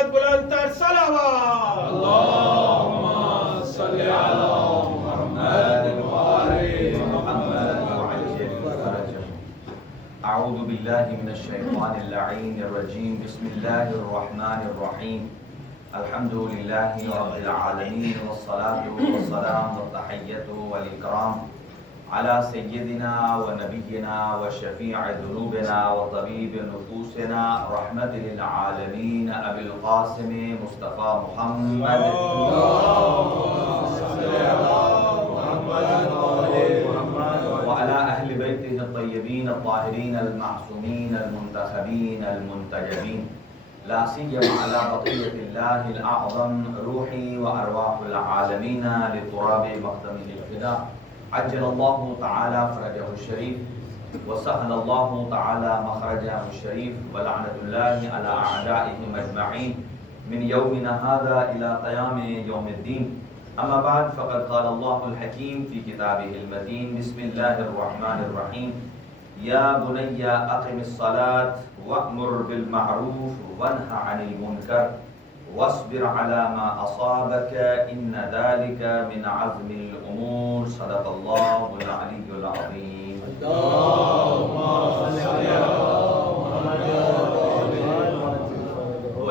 محمد بلند تر صلوات. اللهم صل على محمد وآل محمد وعجل فرجهم. اعوذ باللہ من الشیطان اللعین الرجیم. بسم اللہ الرحمن الرحیم. الحمد للہ رب العالمین والصلاة والسلام والتحیۃ والاکرام علی سیدنا و نبینا و شفیع ذنوبنا و طبیب نفوسنا رحمت للعالمین ابی القاسم مصطفیٰ محمد وعلى أهل بيته الطيبين الطاهرين المعصومين المنتخبين المنتجبين لا سيما على بقية الله الأعظم روحي وأرواح العالمين لتراب مقدمه الفداء. عجل الله تعالى فرجه الشريف وسهل الله تعالى مخرجه الشريف ولعنة الله على أعدائهم أجمعين من يومنا هذا إلى قيام يوم الدين. أما بعد فقد قال الله الحكيم في كتابه المتين. بسم الله الرحمن الرحيم. يا بني أقم الصلاة وأمر بالمعروف وانه عن المنكر واصبر على ما أصابك إن ذلك من عزم الأمور. صدق الله العلي العظيم.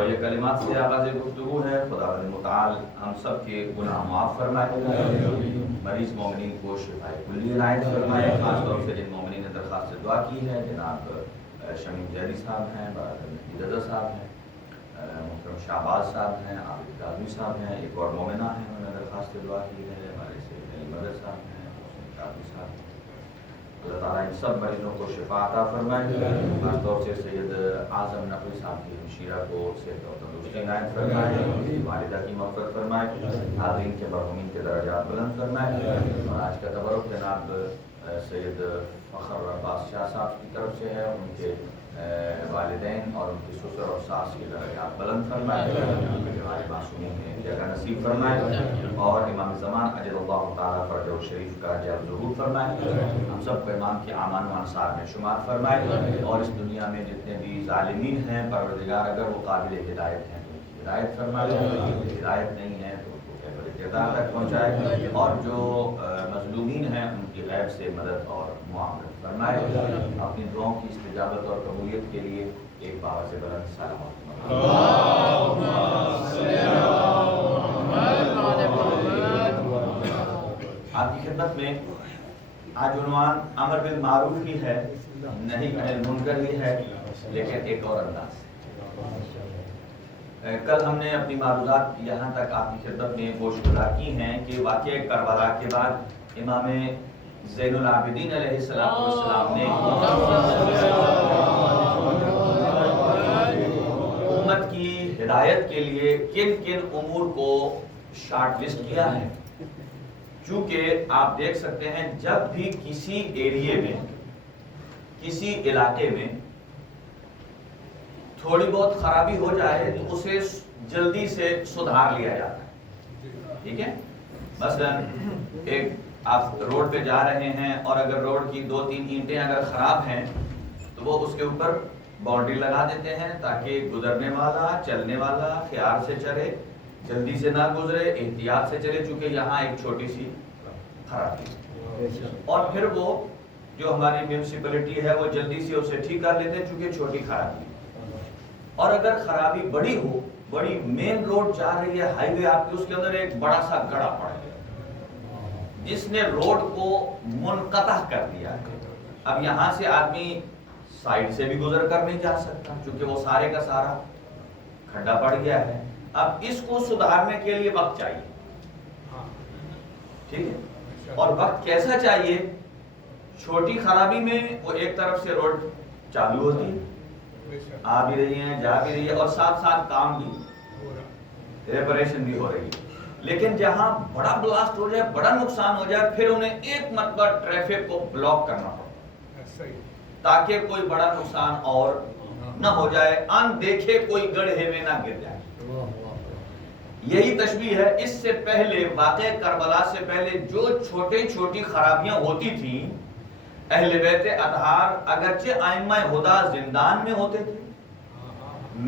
یہ کلمات سے آغاز گفتگو ہے. خدا متعال ہم سب کے گناہ معاف فرمائے، مریض مومنین کو شفائے کلی عنایت فرمائے. خاص طور سے جن مومنین نے درخواست سے دعا کی ہے، جناب شمیم جہری صاحب ہیں، رضا صاحب ہیں، محترم شہباز صاحب ہیں، عابد کاظمی صاحب ہیں، ایک اور مومنہ ہیں انہوں نے درخواست سے دعا کی ہے، ہمارے سے مدر صاحب ہیں، محسن کاظمی صاحب ہیں. اللہ تعالیٰ ان سب مریضوں کو شفا عطا فرمائے. خاص طور سے سید اعظم نقوی صاحب کی ہمشیرہ کو صحت اور تندرستی عنایت فرمائے، والدہ کی مغفرت فرمائے، حاضرین کے مرحومین کے درجات بلند فرمائے. اور آج کا تبرک جناب سید فخر عباس شاہ صاحب کی طرف سے ہے، ان کے والدین اور ان کی سسر اور ساس کے درجات بلند فرمائے، ہمارے معصومین میں جگہ نصیب فرمائے، اور امام زمان اجل اللہ تعالیٰ فرجہ شریف کا جلد ظہور فرمائے. ہم سب کو امام کے اعوان و انصار میں شمار فرمائے، اور اس دنیا میں جتنے بھی ظالمین ہیں پروردگار اگر وہ قابل ہدایت ہیں تو ان کی ہدایت فرمائے، ہدایت نہیں ہے تو اقتدار تک پہنچائے، اور جو مظلومین ہیں ان کی غیب سے مدد اور معاونت فرمائے. اپنی دعاؤں کی استجابت اور قبولیت کے لیے ایک بار سے بلند سلام. آپ کی خدمت میں آج عنوان امر بالمعروف ہی ہے، نہی عن المنکر ہی ہے، لیکن ایک اور انداز. کل ہم نے اپنی معروضات یہاں تک آپ کی خدمت میں گوش گزار کی ہیں کہ واقعہ کربلا کے بعد امام زین العابدین علیہ السلام نے امت کی ہدایت کے لیے کن کن امور کو شارٹ لسٹ کیا ہے. چونکہ آپ دیکھ سکتے ہیں جب بھی کسی ایریے میں، کسی علاقے میں تھوڑی بہت خرابی ہو جائے تو اسے جلدی سے سدھار لیا جاتا ہے. ٹھیک ہے، مثلا ایک آپ روڈ پہ جا رہے ہیں اور اگر روڈ کی 2-3 اینٹیں اگر خراب ہیں تو وہ اس کے اوپر باؤنڈری لگا دیتے ہیں تاکہ گزرنے والا، چلنے والا خیال سے چلے، جلدی سے نہ گزرے، احتیاط سے چلے، چونکہ یہاں ایک چھوٹی سی خرابی. اور پھر وہ جو ہماری میونسپلٹی ہے وہ جلدی سے اسے ٹھیک کر لیتے ہیں چونکہ چھوٹی خرابی. اور اگر خرابی بڑی ہو، بڑی مین روڈ جا رہی ہے، ہائی وے آپ کی، اس کے اندر ایک بڑا سا گڑھا پڑ گیا جس نے روڈ کو منقطع کر دیا. اب یہاں سے آدمی سائڈ سے بھی گزر کر نہیں جا سکتا چونکہ وہ سارے کا سارا کھڈا پڑ گیا ہے. اب اس کو سدھارنے کے لیے وقت چاہیے. ٹھیک ہے، اور وقت کیسا چاہیے؟ چھوٹی خرابی میں وہ ایک طرف سے روڈ چالو ہوتی ہے، آ بھی رہی ہیں، جا بھی رہی ہے، اور ساتھ ساتھ کام بھی، ریپریشن بھی ہو رہی ہے. لیکن جہاں بڑا بلاسٹ ہو جائے، بڑا نقصان ہو جائے، پھر انہیں ایک مرتبہ ٹریفک کو بلاک کرنا پڑتا تاکہ کوئی بڑا نقصان اور نہ ہو جائے، ان دیکھے کوئی گڑھے میں نہ گر جائے. یہی تشبیہ ہے. اس سے پہلے واقعہ کربلا سے پہلے جو چھوٹی چھوٹی خرابیاں ہوتی تھیں، اہل بیت اطہار اگرچہ ائمہ ہدی زندان میں ہوتے تھے،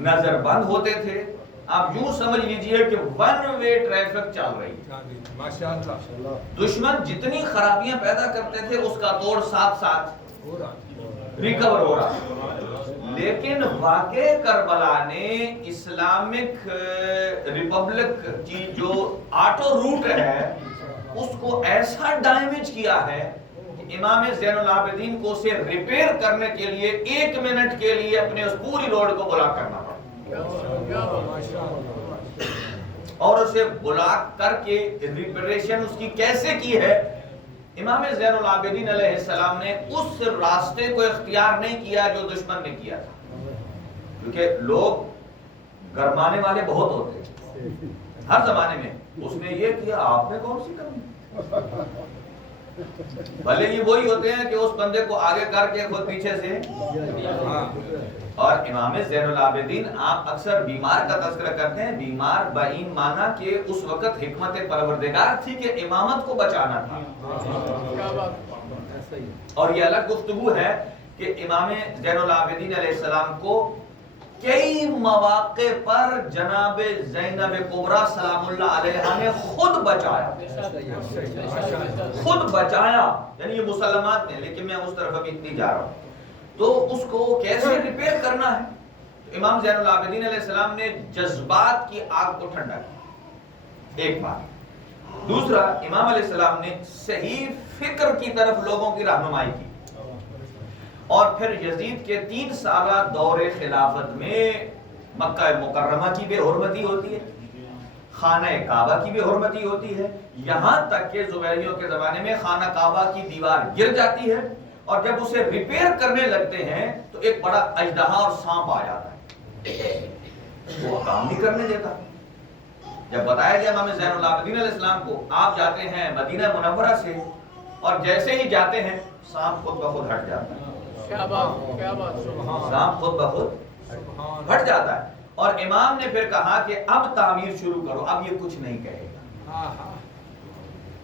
نظر بند ہوتے تھے، آپ یوں سمجھ لیجئے کہ ون وے ٹریفک چل رہی ہے. ماشاءاللہ. دشمن جتنی خرابیاں پیدا کرتے تھے اس کا توڑ ساتھ ساتھ ریکور ہو رہا. لیکن واقع کربلا نے اسلامک ریپبلک کی جو آٹو روٹ ہے اس کو ایسا ڈیمیج کیا ہے کہ امام زین العابدین کو اسے ریپیئر کرنے کے لیے 1 منٹ کے لیے اپنے اس پوری روڈ کو بلاک کرنا پڑا. اور اسے بلاک کر کے ریپیریشن اس کی کیسے کی ہے؟ امام زین العابدین علیہ السلام نے اس راستے کو اختیار نہیں کیا جو دشمن نے کیا تھا. کیونکہ لوگ گرمانے والے بہت ہوتے ہیں ہر زمانے میں. اس نے یہ کیا، آپ نے کون سی کرنی؟ بھلے یہ وہی ہوتے ہیں کہ اس بندے کو آگے کر کے خود پیچھے سے. اور امام زین العابدین آپ اکثر بیمار کا تذکرہ کرتے ہیں. بیمار بعین مانا کہ اس وقت حکمت پروردگار تھی کہ امامت کو بچانا تھا. اور یہ الگ گفتگو ہے کہ امام زین العابدین علیہ السلام کو کئی مواقع پر جناب زینب کبریٰ سلام اللہ علیہا نے خود بچایا. خود بچایا، یعنی یہ مسلمات نے. لیکن میں اس طرف ابھی اتنی جا رہا ہوں. تو اس کو کیسے ریپیئر کرنا ہے؟ امام زین العابدین علیہ السلام نے جذبات کی آگ کو ٹھنڈا کیا، ایک بات. دوسرا، امام علیہ السلام نے صحیح فکر کی طرف لوگوں کی رہنمائی کی. اور پھر یزید کے 3 سالہ دور خلافت میں مکہ مکرمہ کی بے حرمتی ہوتی ہے، خانہ کعبہ کی بے حرمتی ہوتی ہے، یہاں تک کہ زبیریوں کے زمانے میں خانہ کعبہ کی دیوار گر جاتی ہے. اور جب اسے ریپیئر کرنے لگتے ہیں تو ایک بڑا اژدہا اور سانپ آ جاتا ہے، وہ کام نہیں کرنے دیتا. جب بتایا گیا امام زین العابدین علیہ السلام کو، آپ جاتے ہیں مدینہ منورہ سے اور جیسے ہی جاتے ہیں سانپ خود بخود ہٹ جاتا ہے. سانپ خود بخود ہٹ جاتا ہے. اور امام نے پھر کہا کہ اب تعمیر شروع کرو، اب یہ کچھ نہیں کہے گا.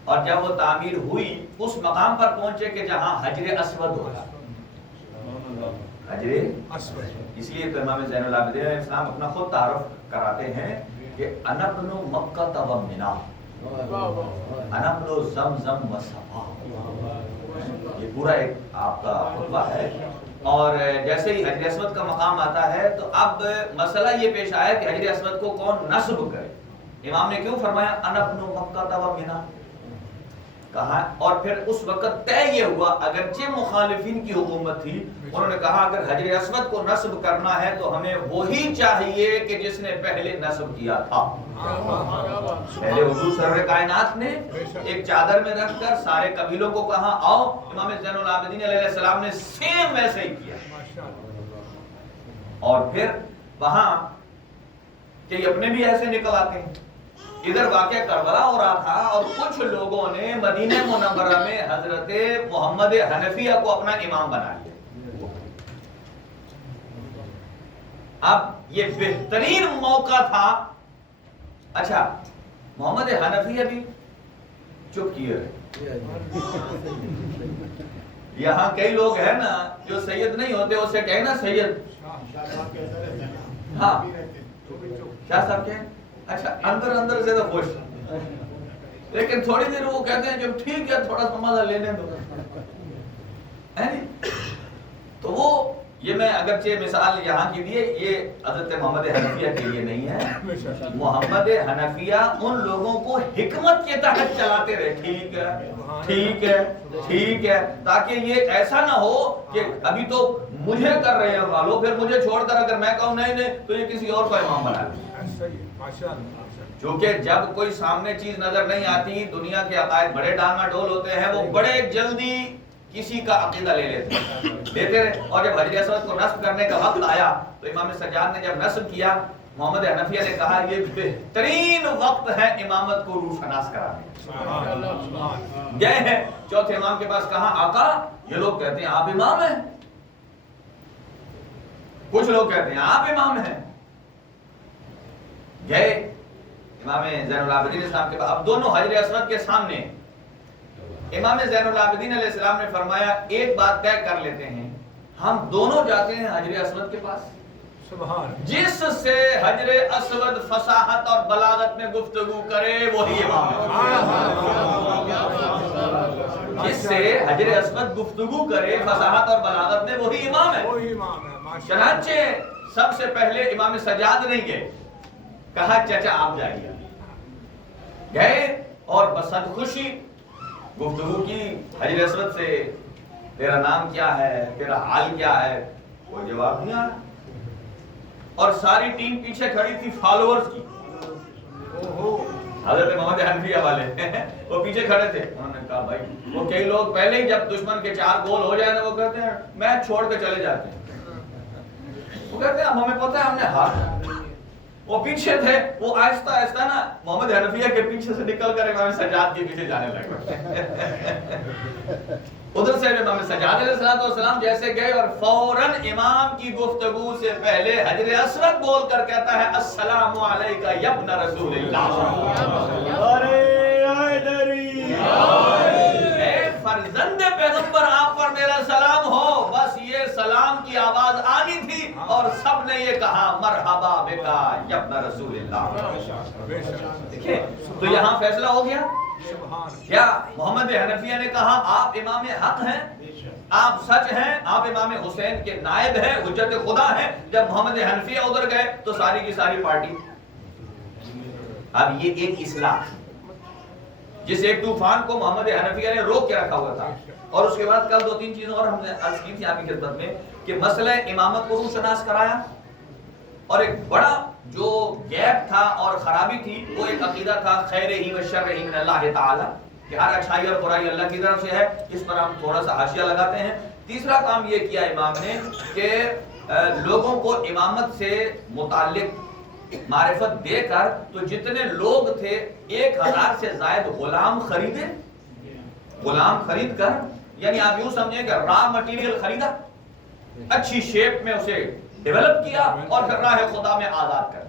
اور جب وہ تعمیر ہوئی اس مقام پر پہنچے کہ جہاں حجر اسود ہوتا. حجر اسود، اس لیے تو امام زین العابدین علیہ السلام اپنا خود تعارف کراتے ہیں کہ انا ابن مکہ و منا، انا ابن زمزم و صفا. یہ پورا ایک آپ کا خطبہ ہے. اور جیسے ہی حجر اسود کا مقام آتا ہے تو اب مسئلہ یہ پیش آیا کہ حجر اسود کو کون نصب کرے. امام نے کیوں فرمایا انا ابن مکہ و منا کہا؟ اور پھر اس وقت طے یہ ہوا، اگرچہ مخالفین کی حکومت تھی، انہوں نے کہا اگر حجر اسود کو نصب کرنا ہے تو ہمیں وہی چاہیے کہ جس نے پہلے نصب کیا تھا. پہلے حضور سرور کائنات نے ایک چادر میں رکھ کر سارے قبیلوں کو کہا آؤ. امام زین العابدین علیہ السلام نے سیم ویسے ہی کیا. اور پھر وہاں کہ یہ اپنے بھی ایسے نکل آتے ہیں. ادھر واقعہ کربلا ہو رہا تھا اور کچھ لوگوں نے مدینہ منورہ میں حضرت محمد حنفیہ کو اپنا امام بنا لیا. اب یہ بہترین موقع تھا. اچھا، محمد حنفیہ بھی چپ کیے رہے. یہاں کئی لوگ ہیں نا جو سید نہیں ہوتے، اسے کہنا سید. ہاں شاہ صاحب کہیں اچھا اندر اندر سے تو خوش، لیکن تھوڑی دیر وہ کہتے ہیں جب ٹھیک ہے تھوڑا سا مزہ لینے دو. تو وہ یہ میں اگرچہ مثال یہاں کی دیے، یہ حضرت محمد حنفیہ کے لیے نہیں ہے. محمد حنفیہ ان لوگوں کو حکمت کے تحت چلاتے رہے. ٹھیک ہے ٹھیک ہے ٹھیک ہے، تاکہ یہ ایسا نہ ہو کہ ابھی تو مجھے کر رہے ہیں والو، پھر مجھے چھوڑ کر اگر میں کہوں نہیں نہیں تو یہ کسی اور کو امام بنا لیں. چونکہ جب کوئی سامنے چیز نظر نہیں آتی، دنیا کے عقائد بڑے ڈانما ڈول ہوتے ہیں، وہ بڑے جلدی کسی کا عقیدہ لے لیتے رہے. اور جب حجر اسود کو نصب کرنے کا وقت آیا تو امام سجاد نے جب نصب کیا، محمد حنفیہ نے کہا یہ بہترین وقت ہے امامت کو روح شناس کرانے. گئے ہیں چوتھے امام کے پاس، کہا آقا یہ لوگ کہتے ہیں آپ امام ہیں، کچھ لوگ کہتے ہیں آپ امام ہیں. گئے امام زین العابدین السلام کے پاس. اب دونوں حجر اسود کے سامنے. امام زین العابدین علیہ السلام نے فرمایا ایک بات طے کر لیتے ہیں، ہم دونوں جاتے ہیں حجر اسود کے پاس جس سے حجر اسود فصاحت اور بلاغت میں گفتگو کرے وہی امام ہے. جس سے حجر اسود گفتگو کرے فصاحت اور بلاغت میں وہی امام ہے. چنانچہ سب سے پہلے امام سجاد نہیں گئے, کہا چچا آپ جائیے. گئے اور بصد خوشی گفتگو کی حجر اسود سے, تیرا نام کیا ہے, تیرا حال کیا ہے, کوئی جواب نہیں آیا. اور ساری ٹیم پیچھے کھڑی تھی فالوورز کی, حضرت محمد حنفیہ والے وہ پیچھے کھڑے تھے. انہوں نے کہا بھائی, وہ کئی لوگ پہلے ہی جب دشمن کے 4 گول ہو جائے نا وہ کہتے ہیں میچ چھوڑ کے چلے جاتے ہیں. وہ کہتے ہیں اب ہمیں پتہ ہے ہم نے ہار. وہ پیچھے تھے, وہ آہستہ آہستہ نا محمد حنفیہ کے پیچھے سے نکل کر امام سجاد کے پیچھے جانے لگے. ادھر سے امام سجاد علیہ السلام جیسے گئے اور فوراً امام کی گفتگو سے پہلے حجر اسود بول کر کہتا ہے السلام علیکہ یا ابن رسول اللہ. ارے حیدری, اے فرزند پیغمبر آپ پر میرا سلام ہو. بس یہ سلام کی آواز آنی تھی اور سب نے یہ کہا مرحبا بکا یا ابن رسول اللہ. دیکھیں تو یہاں فیصلہ ہو گیا. کیا محمد حنفیہ نے کہا آپ امام حق ہیں, آپ سچ ہیں, آپ امام حسین کے نائب ہیں, حجت خدا ہیں. جب محمد حنفیہ ادھر گئے تو ساری کی ساری پارٹی. اب یہ ایک اصلاح, جس ایک طوفان کو محمد حنفیہ نے روک کے رکھا ہوا تھا. اور اس کے بعد کل 2-3 چیزیں اور ہم نے عرض کی تھی آپ کی خدمت میں کہ مسئلہ امامت کو روشناس کرایا, اور ایک بڑا جو گیپ تھا اور خرابی تھی وہ ایک عقیدہ تھا خیر ہی و شر ہی من اللہ تعالی, کہ ہر اچھائی اور برائی اللہ کی طرف سے ہے. اس پر ہم تھوڑا سا حاشیہ لگاتے ہیں. تیسرا کام یہ کیا امام نے کہ لوگوں کو امامت سے متعلق معرفت دے کر تو جتنے لوگ تھے 1000 سے زائد غلام خریدے. غلام خرید کر, یعنی آپ یوں سمجھیں کہ را مٹیریل خریدا, اچھی شیپ میں اسے ڈیولپ کیا اور پھر راہ خدا میں آزاد کر.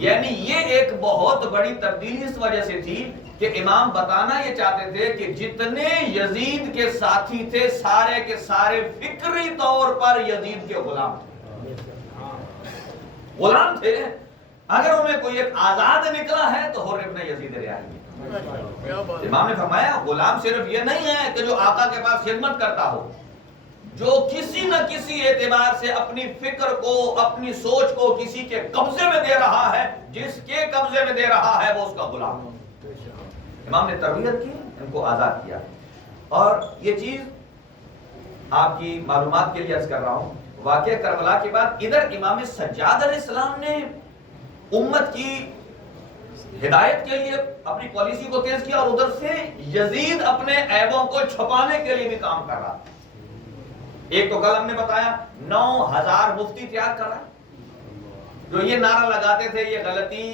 یعنی یہ ایک بہت بڑی تبدیلی اس وجہ سے تھی کہ امام بتانا یہ چاہتے تھے کہ جتنے یزید کے ساتھی تھے سارے کے سارے فکری طور پر یزید کے غلام تھے. غلام تھے, اگر انہیں کوئی ایک آزاد نکلا ہے تو حر ابن یزید ریاحی. امام نے فرمایا غلام صرف یہ نہیں ہے کہ جو آقا کے پاس خدمت کرتا ہو, جو کسی نہ کسی اعتبار سے اپنی فکر کو, اپنی سوچ کو کسی کے قبضے میں دے رہا ہے, جس کے قبضے میں دے رہا ہے وہ اس کا غلام. امام نے تربیت کی, ان کو آزاد کیا. اور یہ چیز آپ کی معلومات کے لیے عرض کر رہا ہوں, واقعہ کربلا کے بعد ادھر امام سجاد علیہ السلام نے امت کی ہدایت کے لیے اپنی پالیسی کو تیز کیا, اور ادھر سے یزید اپنے عیبوں کو چھپانے کے لیے بھی کام کر رہا. ایک تو کل ہم نے بتایا 9000 مفتی تیار کر رہا ہے, جو یہ نعرہ لگاتے تھے یہ غلطی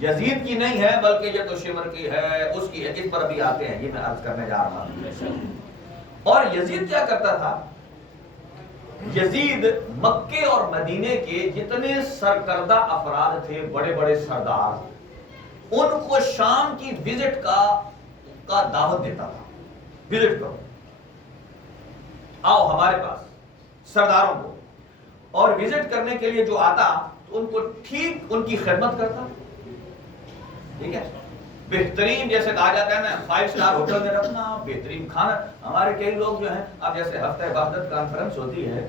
یزید کی نہیں ہے بلکہ یہ تو شمر کی ہے, اس کی ہے. اس پر بھی آتے ہیں, یہ میں عرض کرنے جا رہا ہوں. اور یزید کیا کرتا تھا, یزید مکے اور مدینے کے جتنے سرکردہ افراد تھے, بڑے بڑے سردار, ان کو شام کی وزٹ کا دعوت دیتا تھا. وزٹ کرو, آؤ ہمارے پاس, سرداروں کو. اور وزٹ کرنے کے لیے جو آتا تو ان کو ٹھیک ان کی خدمت کرتا. ٹھیک ہے, بہترین جیسے کہا جاتا ہے نا 5 اسٹار ہوٹل میں رکھنا, بہترین کھانا. ہمارے کئی لوگ جو ہیں, اب جیسے ہفتہ وحدت کانفرنس ہوتی ہے,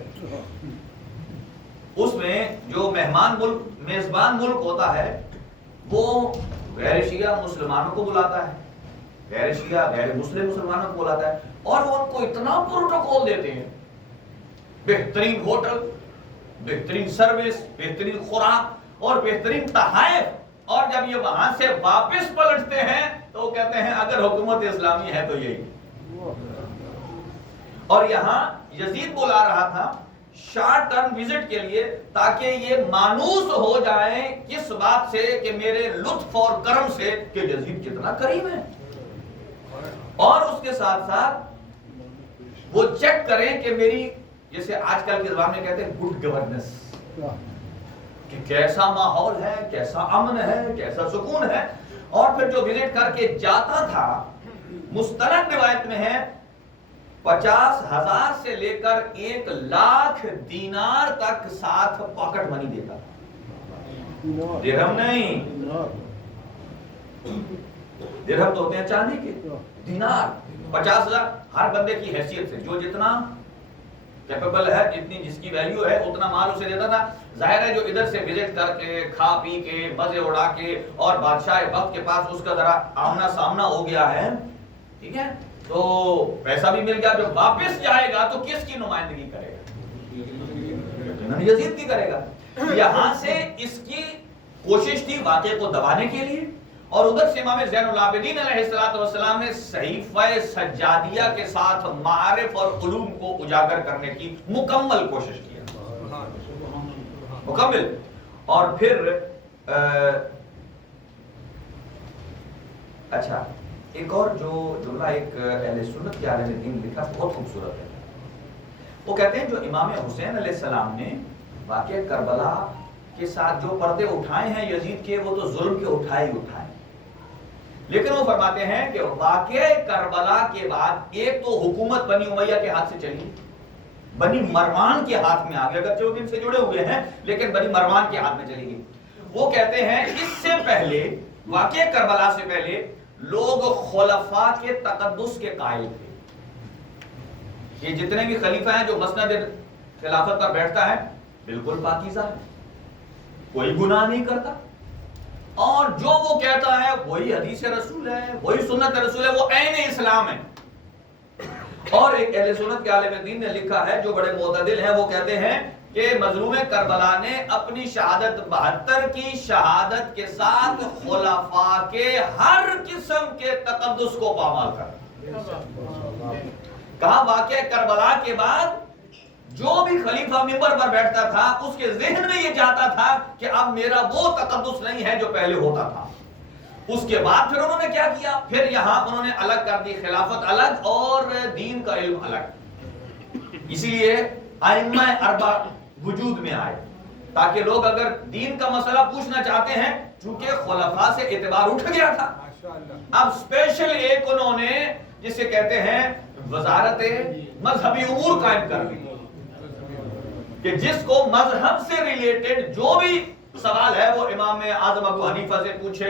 اس میں جو مہمان ملک, میزبان ملک ہوتا ہے, وہ غیر شیعہ مسلمانوں کو بلاتا ہے, غیر شیعہ غیر مسلم مسلمانوں کو بلاتا ہے, اور وہ ان کو اتنا پروٹوکول دیتے ہیں, بہترین ہوٹل, بہترین سروس, بہترین خوراک اور بہترین تحائف. اور جب یہ وہاں سے واپس پلٹتے ہیں تو وہ کہتے ہیں اگر حکومت اسلامی ہے تو یہی. اور یہاں یزید بلا رہا تھا شارٹ ٹرم وزٹ کے لیے, تاکہ یہ مانوس ہو جائیں کس بات سے کہ میرے لطف اور کرم سے کہ یزید کتنا کریم ہے. اور اس کے ساتھ ساتھ وہ چیک کریں کہ میری, جیسے آج کل کی زبان میں کہتے ہیں گڈ گورننس, کہ کیسا ماحول ہے, کیسا امن ہے, کیسا سکون ہے. اور پھر جو وزٹ کر کے جاتا تھا, مستند روایت میں ہے 50,000 سے لے کر 1,00,000 دینار تک ساتھ پاکٹ منی دیتا تھا. درہم نہیں، درہم تو ہوتے ہیں چاندی کے، دینار. 50,000 ہر بندے کی حیثیت سے جو جتنا کیپیبل ہے، جتنی جس کی ویلیو ہے اتنا مال اسے دیتا تھا. ظاہر ہے جو ادھر سے وزٹ کر کے کھا پی کے مزے اڑا کے اور بادشاہ وقت کے پاس اس کا ذرا آمنا سامنا ہو گیا ہے، ٹھیک ہے، تو پیسہ بھی مل گیا. جو واپس جائے گا تو کس کی نمائندگی کرے گا؟ یزید کی کرے گا. یہاں سے اس کی کوشش تھی واقعے کو دبانے کے لیے، اور ادھر سے امام زین العابدین علیہ السلام نے صحیفہ سجادیہ کے ساتھ معارف اور علوم کو اجاگر کرنے کی مکمل کوشش کی، مکمل. اور پھر اچھا ایک اور جو جملہ ایک اہل سنت کے عالم دین لکھا بہت خوبصورت ہے. وہ کہتے ہیں جو امام حسین علیہ السلام نے واقعہ کربلا کے ساتھ جو پردے اٹھائے ہیں یزید کے، وہ تو ظلم کے اٹھائے، لیکن وہ فرماتے ہیں کہ واقعہ کربلا کے بعد ایک تو حکومت بنی امیہ کے ہاتھ سے چلی، بنی مروان کے ہاتھ میں آ گئی، اگرچہ وہ ان سے جڑے ہوئے ہیں لیکن بنی مروان کے ہاتھ میں چلی گئی. وہ کہتے ہیں اس سے پہلے، واقعہ کربلا سے پہلے لوگ خلفاء کے تقدس کے قائل تھے. یہ جتنے بھی خلیفہ ہیں جو مسند خلافت پر بیٹھتا ہے بالکل پاکیزہ ہے، کوئی گناہ نہیں کرتا، اور جو وہ کہتا ہے وہی حدیث رسول ہے، وہی سنت رسول ہے، وہ عین اسلام ہے. اور ایک اہل سنت کے عالم دین نے لکھا ہے جو بڑے معتدل ہیں، وہ کہتے ہیں کہ مظلوم کربلا نے اپنی شہادت 72 کی شہادت کے ساتھ خلفاء کے ہر قسم کے تقدس کو پامال کر کہا. واقعہ کربلا کے بعد جو بھی خلیفہ منبر پر بیٹھتا تھا اس کے ذہن میں یہ چاہتا تھا کہ اب میرا وہ تقدس نہیں ہے جو پہلے ہوتا تھا. اس کے بعد پھر انہوں نے کیا کیا؟ پھر یہاں انہوں نے الگ کر دی، خلافت الگ اور دین کا علم الگ. اسی لیے ائمہ اربع وجود میں آئے تاکہ لوگ اگر دین کا مسئلہ پوچھنا چاہتے ہیں، چونکہ خلفاء سے اعتبار اٹھ گیا تھا، اب اسپیشل ایک انہوں نے جسے کہتے ہیں وزارت مذہبی امور قائم کر دی، کہ جس کو مذہب سے ریلیٹڈ جو بھی سوال ہے وہ امام اعظم ابو حنیفہ سے پوچھے،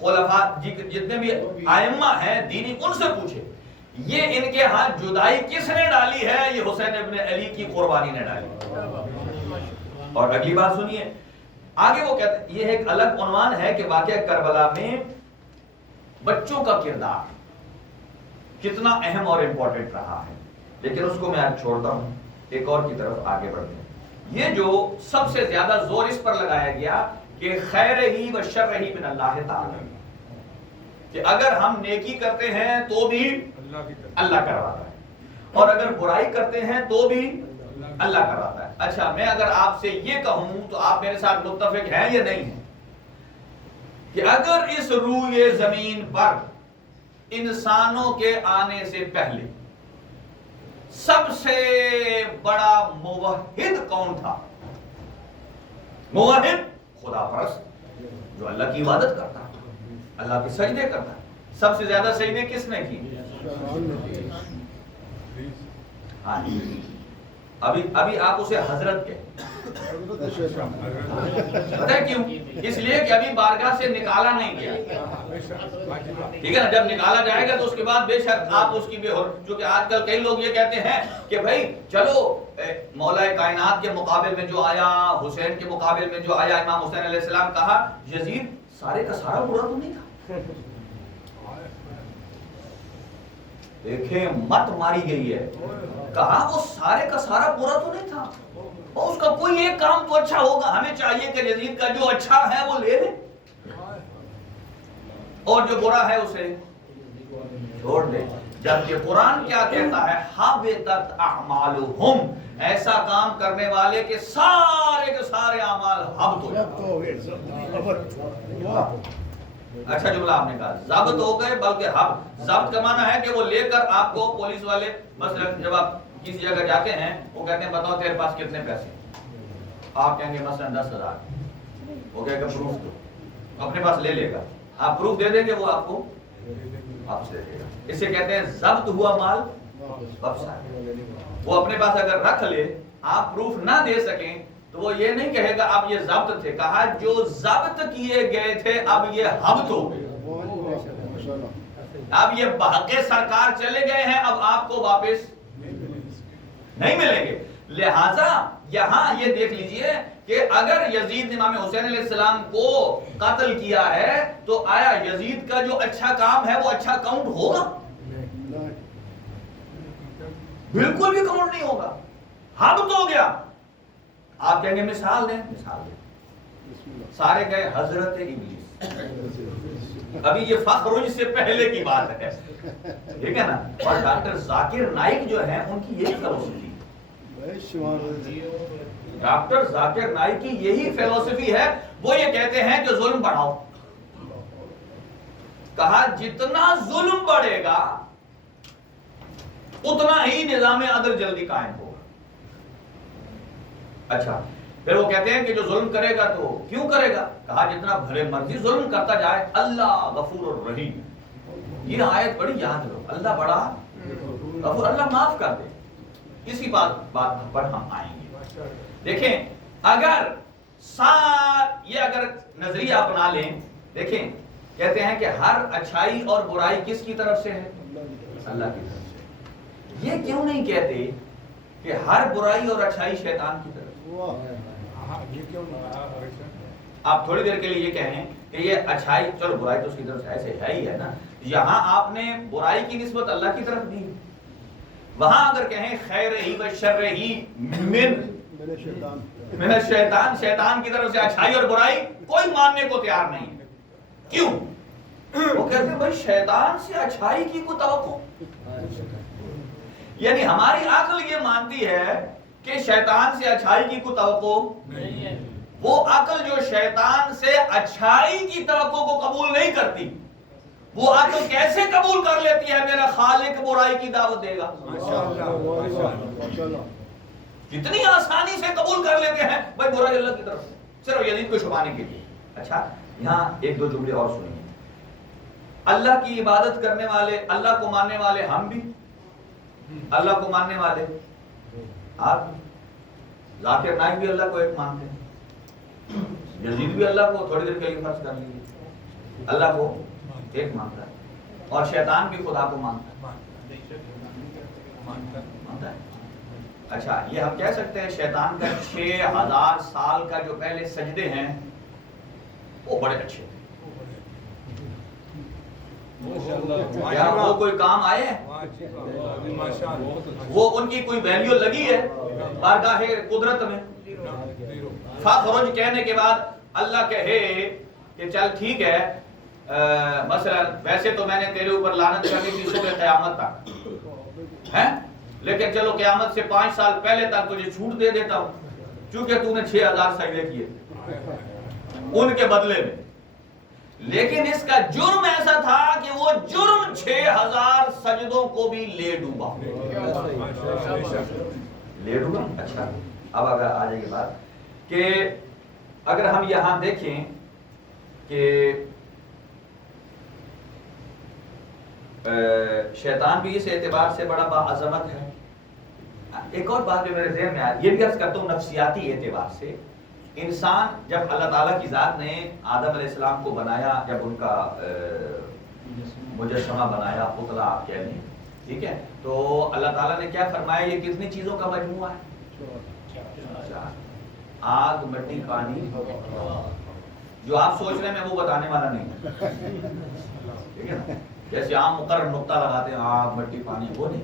خلفاء جتنے بھی ائمہ ہیں دینی ان سے پوچھے. یہ ان کے ہاں جدائی کس نے ڈالی ہے؟ یہ حسین ابن علی کی قربانی نے ڈالی. اور اگلی بات سنیے آگے، وہ کہتے ہیں یہ ایک الگ عنوان ہے کہ واقعہ کربلا میں بچوں کا کردار کتنا اہم اور امپورٹنٹ رہا ہے، لیکن اس کو میں آج چھوڑتا ہوں، ایک اور کی طرف آگے بڑھتے ہیں. یہ جو سب سے زیادہ زور اس پر لگایا گیا کہ خیر ہی و شر ہی من اللہ تعالی، کہ اگر ہم نیکی کرتے ہیں تو بھی اللہ کرواتا ہے، اور اگر برائی کرتے ہیں تو بھی اللہ کرواتا ہے. اچھا میں اگر آپ سے یہ کہوں تو آپ میرے ساتھ متفق ہیں یا نہیں ہیں کہ اگر اس روئے زمین پر انسانوں کے آنے سے پہلے سب سے بڑا موحد کون تھا؟ موحد خدا پرست، جو اللہ کی عبادت کرتا ہے، اللہ کے سجدے کرتا ہے. سب سے زیادہ سجدے کس نے کی؟ ابھی آپ اسے حضرت کہیں، پتہ ہے کیوں؟ اس لیے کہ ابھی بارگاہ سے نکالا نہیں گیا، ٹھیک ہے نا. جب نکالا جائے گا تو اس کے بعد بے شک آپ اس کی بھی، اور چونکہ آج کل کئی لوگ یہ کہتے ہیں کہ بھائی چلو مولا کائنات کے مقابل میں جو آیا، حسین کے مقابل میں جو آیا امام حسین علیہ السلام، کہا یزید سارے کا سارا برا تو نہیں تھا. دیکھیں مت ماری گئی ہے، کہا وہ سارے کا سارا برا تو نہیں تھا، اور اس کا کوئی ایک کام تو اچھا ہوگا، ہمیں چاہیے کہ یزید کا جو اچھا ہے وہ لے لے اور جو برا ہے اسے چھوڑ دے. جبکہ قرآن کیا کہتا ہے؟ حبطت اعمالہم، ایسا کام کرنے والے کے سارے اعمال حبط ہو گئے. اچھا جملہ آپ نے کہا، ضبط ہو گئے، بلکہ ضبط کا معنی ہے کہ وہ لے کر آپ کو پولیس والے، مثلا جب آپ کسی جگہ جاتے ہیں وہ کہتے ہیں بتاؤ تیرے پاس کتنے پیسے، آپ کہیں گے مثلا 10,000، وہ کہے گا پروف دو، اپنے پاس لے لے گا، آپ پروف دے دیں گے وہ آپ کو واپس دے دے گا. اسے کہتے ہیں ضبط ہوا مال واپس آئے. وہ اپنے پاس اگر رکھ لے, آپ پروف نہ دے سکیں تو وہ یہ نہیں کہے گا اب یہ ضبط تھے. کہا جو ضبط کیے گئے تھے اب یہ حبط ہو گئے, اب یہ بحق سرکار چلے گئے ہیں, اب آپ کو واپس نہیں ملیں گے. لہٰذا یہاں یہ دیکھ لیجئے کہ اگر یزید امام حسین علیہ السلام کو قتل کیا ہے تو آیا یزید کا جو اچھا کام ہے وہ اچھا کاؤنٹ ہوگا؟ بالکل بھی کاؤنٹ نہیں ہوگا, حبط ہو گیا. آپ کہیں گے مثال دیں, مثال دیں. سارے گئے حضرت ابلیس, ابھی یہ فخرج سے پہلے کی بات ہے, ٹھیک ہے نا. اور ڈاکٹر ذاکر نائک جو ہیں ان کی یہی فلسفی, ڈاکٹر ذاکر نائک کی یہی فلسفی ہے. وہ یہ کہتے ہیں کہ ظلم بڑھاؤ. کہا جتنا ظلم بڑھے گا اتنا ہی نظام عدل جلدی قائم ہوگا. اچھا, پھر وہ کہتے ہیں کہ جو ظلم کرے گا تو کیوں کرے گا؟ کہا جتنا بھلے مرضی ظلم کرتا جائے, اللہ غفور الرحیم. یہ آیت بڑی یاد رکھو, اللہ بڑا غفور, اللہ معاف کر دے. اسی بات پر ہم آئیں گے. دیکھیں اگر یہ اگر نظریہ اپنا لیں, دیکھیں کہتے ہیں کہ ہر اچھائی اور برائی کس کی طرف سے ہے؟ اللہ کی طرف سے. یہ کیوں نہیں کہتے کہ ہر برائی اور اچھائی شیطان کی طرف سے؟ آپ تھوڑی دیر کے لیے یہ کہیں کہ یہ اچھائی, چلو برائی تو اس کی طرف سے ایسے ہے ہی ہے نا. یہاں آپ نے برائی کی نسبت اللہ کی طرف دی, وہاں اگر کہیں خیر ہی و شر ہی من الشیطان, شیطان کی طرف سے اچھائی اور برائی, کوئی ماننے کو تیار نہیں. کیوں؟ وہ کہتے ہیں بھائی شیطان سے اچھائی کی کوئی توقع, یعنی ہماری عقل یہ مانتی ہے کہ شیطان سے اچھائی کی کوئی توقع نہیں ہے. وہ عقل جو شیطان سے اچھائی کی توقع کو قبول نہیں کرتی, وہ عقل کیسے قبول کر لیتی ہے؟ میرا خالق برائی کی دعوت دے گا. کتنی آسانی سے قبول کر لیتے ہیں بھائی برائی اللہ کی طرف سے, صرف یزید کو چھپانے کے لیے. اچھا, یہاں ایک دو جملے اور سنیے. اللہ کی عبادت کرنے والے, اللہ کو ماننے والے ہم بھی, اللہ کو ماننے والے آپ, ذاکر نائک بھی اللہ کو ایک مانتے ہیں, یزید بھی اللہ کو, تھوڑی دیر کے لیے فرض کر لیجیے, اللہ کو ایک مانتا ہے, اور شیطان بھی خدا کو مانتا ہے. اچھا, یہ ہم کہہ سکتے ہیں شیطان کا 6000 سال کا جو پہلے سجدے ہیں وہ بڑے اچھے تھے. کیا وہ کوئی کام آئے ہیں؟ وہ ان کی کوئی ویلیو لگی ہے بارگاہ قدرت میں؟ فخرج کہنے کے بعد اللہ کہے کہ چل ٹھیک ہے, مثلا ویسے تو میں نے تیرے اوپر لعنت کرنی تھی صبح قیامت تک ہے, لیکن چلو قیامت سے 5 سال پہلے تک تجھے چھوٹ دے دیتا ہوں, چونکہ تو نے 6000 سجدے کیے ان کے بدلے میں. لیکن اس کا جرم ایسا تھا کہ وہ جرم 6000 سجدوں کو بھی لے ڈوبا. اچھا, اب اگر آ جائے گی بات کہ اگر ہم یہاں دیکھیں کہ شیطان بھی اس اعتبار سے بڑا باعظمت ہے. ایک اور بات جو میرے ذہن میں آئی, یہ بھی عرض کرتا ہوں نفسیاتی اعتبار سے, انسان جب اللہ تعالیٰ کی ذات نے آدم علیہ السلام کو بنایا, جب ان کا مجسمہ بنایا, پتلا آپ کہہ لیں, ٹھیک ہے, تو اللہ تعالیٰ نے کیا فرمایا, یہ کتنی چیزوں کا مجموعہ ہے؟ آگ, مٹی, پانی. جو آپ سوچ رہے ہیں وہ بتانے والا نہیں, ٹھیک ہے نا, جیسے عام مقرر نقطہ لگاتے ہیں آگ, مٹی, پانی, وہ نہیں.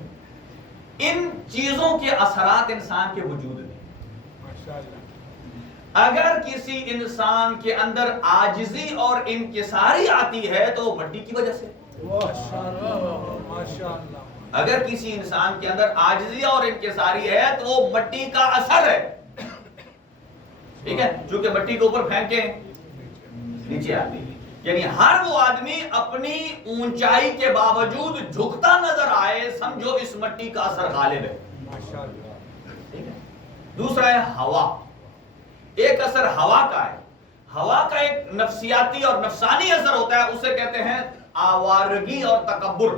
ان چیزوں کے اثرات انسان کے وجود میں, اگر کسی انسان کے اندر عاجزی اور انکساری آتی ہے تو مٹی کی وجہ سے. اگر کسی انسان کے اندر عاجزی اور انکساری ہے تو وہ مٹی کا اثر ہے, ٹھیک ہے, چونکہ مٹی کے اوپر پھینکیں نیچے آتی ہے. یعنی ہر وہ آدمی اپنی اونچائی کے باوجود جھکتا نظر آئے, سمجھو اس مٹی کا اثر غالب ہے. ٹھیک ہے. دوسرا ہے ہوا. ایک اثر ہوا کا ہے, ہوا کا ایک نفسیاتی اور نفسانی اثر ہوتا ہے, اسے کہتے ہیں آوارگی اور تکبر.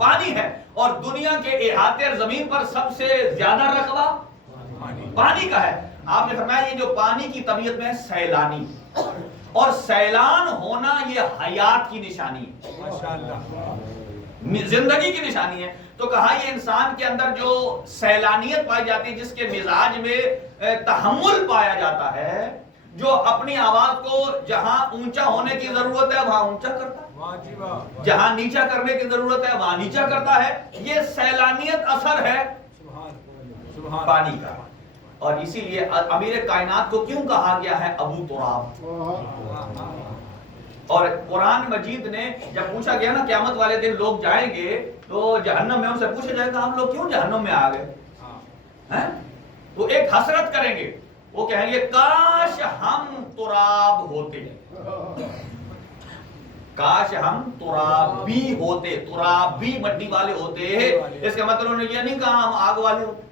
پانی ہے، اور دنیا کے احاطے زمین پر سب سے زیادہ رقبہ پانی کا ہے۔ آپ نے فرمایا یہ جو پانی کی طبیعت میں سیلانی، اور سیلان ہونا یہ حیات کی نشانی ہے، زندگی کی نشانی ہے۔ تو کہا یہ انسان کے اندر جو سیلانیت پائی جاتی ہے، جس کے مزاج میں تحمل پایا جاتا ہے، جو اپنی آواز کو جہاں اونچا ہونے کی ضرورت ہے وہاں اونچا کرتا ہے، جہاں نیچا کرنے کی ضرورت ہے وہاں نیچا کرتا ہے، یہ سیلانیت اثر ہے پانی کا۔ اور اسی لیے امیر کائنات کو کیوں کہا گیا ہے ابو تراب؟ اور قرآن مجید نے جب پوچھا گیا نا قیامت والے دن لوگ جائیں گے تو جہنم میں ان سے پوچھا جائے گا ہم لوگ کیوں جہنم میں آ گئے؟ وہ ایک حسرت کریں گے، وہ کہیں گے کاش ہم تراب ہوتے، کاش ہم ترابی ہوتے، ترابی مٹی والے ہوتے۔ اس کا مطلب انہوں نے یہ نہیں کہا ہم آگ والے ہوتے،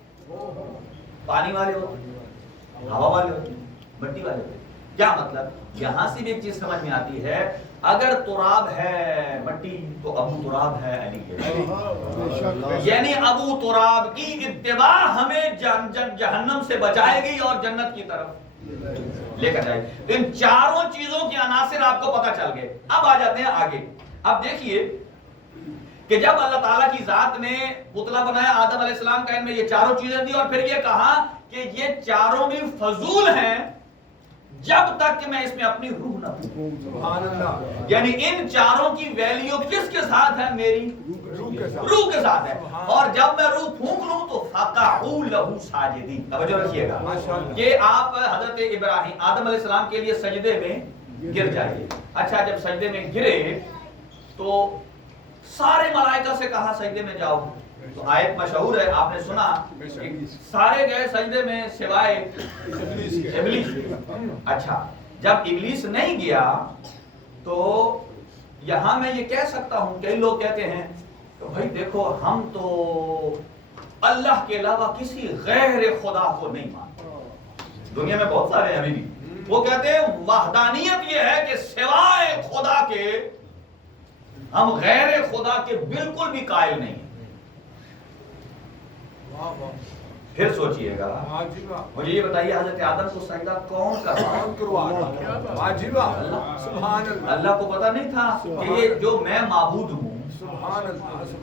پانی والے ہوتے، ہوا والے ہوتے، مٹی والے ہوتے۔ کیا مطلب؟ یہاں سے بھی ایک چیز سمجھ میں آتی ہے، اگر تراب ہے مٹی تو ابو تراب ہے علی، یعنی ابو تراب کی اتباع ہمیں جہنم سے بچائے گی اور جنت کی طرف لے کر جائے گی۔ ان چاروں چیزوں کے عناصر آپ کو پتہ چل گئے۔ اب آ جاتے ہیں آگے۔ اب دیکھیے کہ جب اللہ تعالیٰ کی ذات نے پتلا بنایا آدم علیہ السلام کا، ان میں یہ چاروں چیزیں دی، اور پھر یہ کہا کہ یہ چاروں بھی فضول ہیں جب تک کہ میں اس میں اپنی روح نہ پھونکوں۔ سبحان اللہ۔ یعنی ان چاروں کی ویلیو کس کے ساتھ ہے؟ میری روح کے ساتھ ہے، اور جب میں روح پھونک لوں تو فقعوا لہ ساجدین۔ توجہ رکھیے گا کہ آپ حضرت ابراہیم آدم علیہ السلام کے لیے سجدے میں گر جائیے۔ اچھا جب سجدے میں گرے تو سارے ملائکہ سے کہا سجدے میں جاؤ، تو آیت مشہور ہے، آپ نے سنا، سارے گئے سجدے میں سوائے ابلیس۔ اچھا جب ابلیس نہیں گیا تو یہاں میں یہ کہہ سکتا ہوں، کئی لوگ کہتے ہیں کہ بھائی دیکھو ہم تو اللہ کے علاوہ کسی غیر خدا کو نہیں مانتے۔ دنیا میں بہت سارے ہیں ابھی بھی، وہ کہتے ہیں وحدانیت یہ ہے کہ سوائے خدا کے ہم غیر خدا کے بالکل بھی قائل نہیں ہیں۔ پھر سوچئے گا، مجھے یہ بتائیے حضرت آدم کو سجدہ کون کرواتا؟ اللہ کو پتا نہیں تھا کہ یہ جو میں معبود ہوں،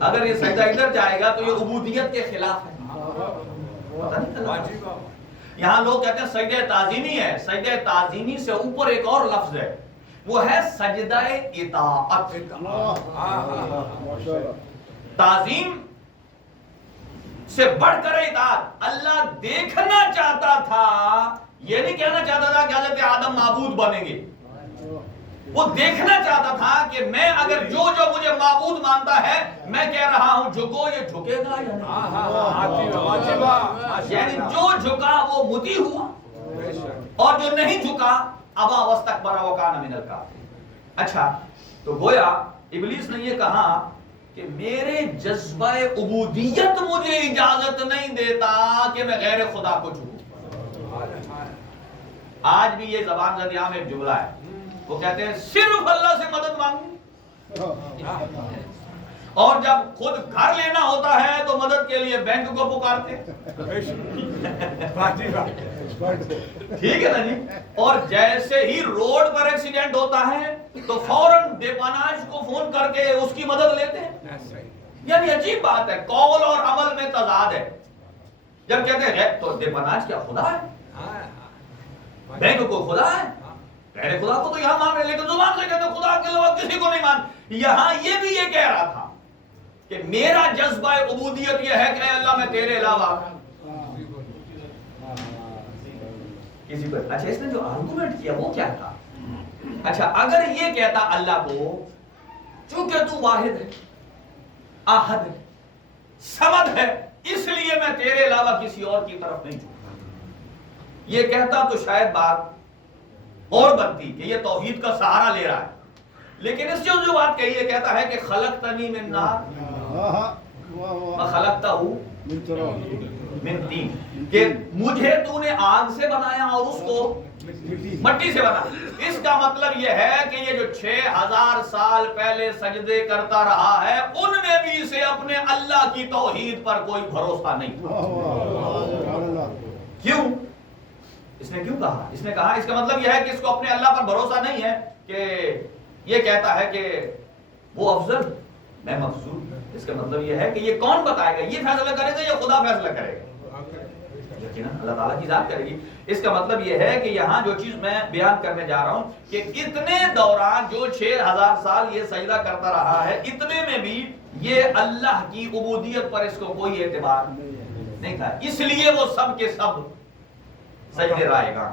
اگر یہ سجدہ ادھر جائے گا تو یہ عبودیت کے خلاف ہے، پتا نہیں تھا۔ یہاں لوگ کہتے ہیں سجدہ تعظیمی ہے، سجدہ تعظیمی سے اوپر ایک اور لفظ ہے، وہ ہے سجدہ اطاعت۔ تعظیم سے بڑھ کر اطاعت۔ اللہ دیکھنا چاہتا تھا، یہ نہیں کہنا چاہتا تھا کہ حضرت آدم معبود بنیں گے، وہ دیکھنا چاہتا تھا کہ میں اگر جو مجھے معبود مانتا ہے میں کہہ رہا ہوں جھکو، یہ جھکے گا یا نہیں؟ یعنی جو جھکا وہ مطیع ہوا، اور جو نہیں جھکا ابا واستکبر وکان من الکافرین۔ اچھا تو گویا ابلیس نے یہ کہا کہ میرے جذبہ عبودیت مجھے اجازت نہیں دیتا کہ میں غیر خدا کو جھکوں۔ آج بھی یہ زبان زد عام ایک جملہ ہے، وہ کہتے ہیں صرف اللہ سے مدد مانگی، اور جب خود گھر لینا ہوتا ہے تو مدد کے لیے بینک کو پکارتے۔ ٹھیک ہے نا جی؟ اور جیسے ہی روڈ پر ایکسیڈنٹ ہوتا ہے تو فوراً دیپاناج کو فون کر کے اس کی مدد لیتے ہیں۔ یعنی عجیب بات ہے، قول اور عمل میں تضاد ہے۔ جب کہتے ہیں تو دیپاناج کیا خدا ہے؟ بینک کو خدا ہے؟ غیر خدا کو تو یہاں مان رہے، لیکن زبان سے کہتے ہیں خدا کے علاوہ کسی کو نہیں مان۔ یہاں یہ بھی یہ کہہ رہا تھا کہ میرا جذبہ عبودیت یہ ہے کہ اے اللہ میں تیرے علاوہ کسی کو۔ اچھا اس نے جو آرگومنٹ کیا وہ کیا تھا؟ اچھا اگر یہ کہتا اللہ کو چونکہ تو واحد ہے، احد ہے، صمد ہے، اس لیے میں تیرے علاوہ کسی اور کی طرف نہیں جھکتا، یہ کہتا تو شاید بات اور بنتی کہ یہ توحید کا سہارا لے رہا ہے۔ لیکن اس جو بات کہی ہے، کہتا ہے کہ خلقتنی من نار وخلقتہ من تین کہ مجھے تو نے آگ سے بنایا اور اس کو مٹی سے بنا. اس کا مطلب یہ ہے کہ یہ جو 6000 سال پہلے سجدے کرتا رہا ہے ان میں بھی اسے اپنے اللہ کی توحید پر کوئی بھروسہ نہیں. کیوں؟ اس نے کیوں کہا؟ اس نے کہا اس کا مطلب یہ ہے کہ اس کو اپنے اللہ پر بھروسہ نہیں ہے کہ یہ کہتا ہے کہ وہ افضل میں مفضول. اس کا مطلب یہ ہے کہ یہ کون بتائے گا؟ یہ فیصلہ کرے گا یا خدا فیصلہ کرے گا؟ یقیناً اللہ تعالیٰ کی ذات کرے گی. اس کا مطلب یہ ہے کہ یہاں جو چیز میں بیان کرنے جا رہا ہوں کہ اتنے دوران جو 6000 سال یہ سجدہ کرتا رہا ہے اتنے میں بھی یہ اللہ کی عبودیت پر اس کو کوئی اعتبار نہیں تھا. اس لیے وہ سب کے سب سجدے رائے گا.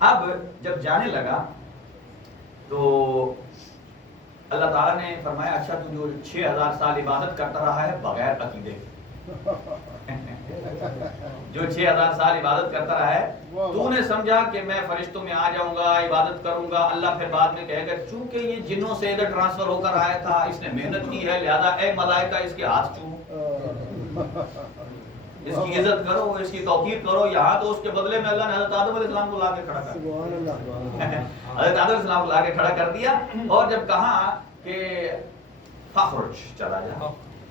اب جب جانے لگا تو اللہ تعالیٰ نے فرمایا اچھا تو جو 6000 سال عبادت کرتا رہا ہے بغیر عقیدے جو 6000 سال عبادت کرتا رہا ہے تو نے سمجھا کہ میں فرشتوں میں آ جاؤں گا عبادت کروں گا. اللہ پھر بعد میں کہے گا چونکہ یہ جنوں سے ادھر ٹرانسفر ہو کر آیا تھا اس نے محنت کی ہے لہذا اے ملائکہ اس کے ہاتھ چومو اس کی عزت کرو اس کی توقیر کرو. یہاں تو اس کے بدلے میں اللہ نے حضرت آدم علیہ السلام کو لا کے کھڑا کر دیا. حضرت آدم علیہ السلام کو لا کے کھڑا کر دیا اور جب کہا کہ فخرج چلا جا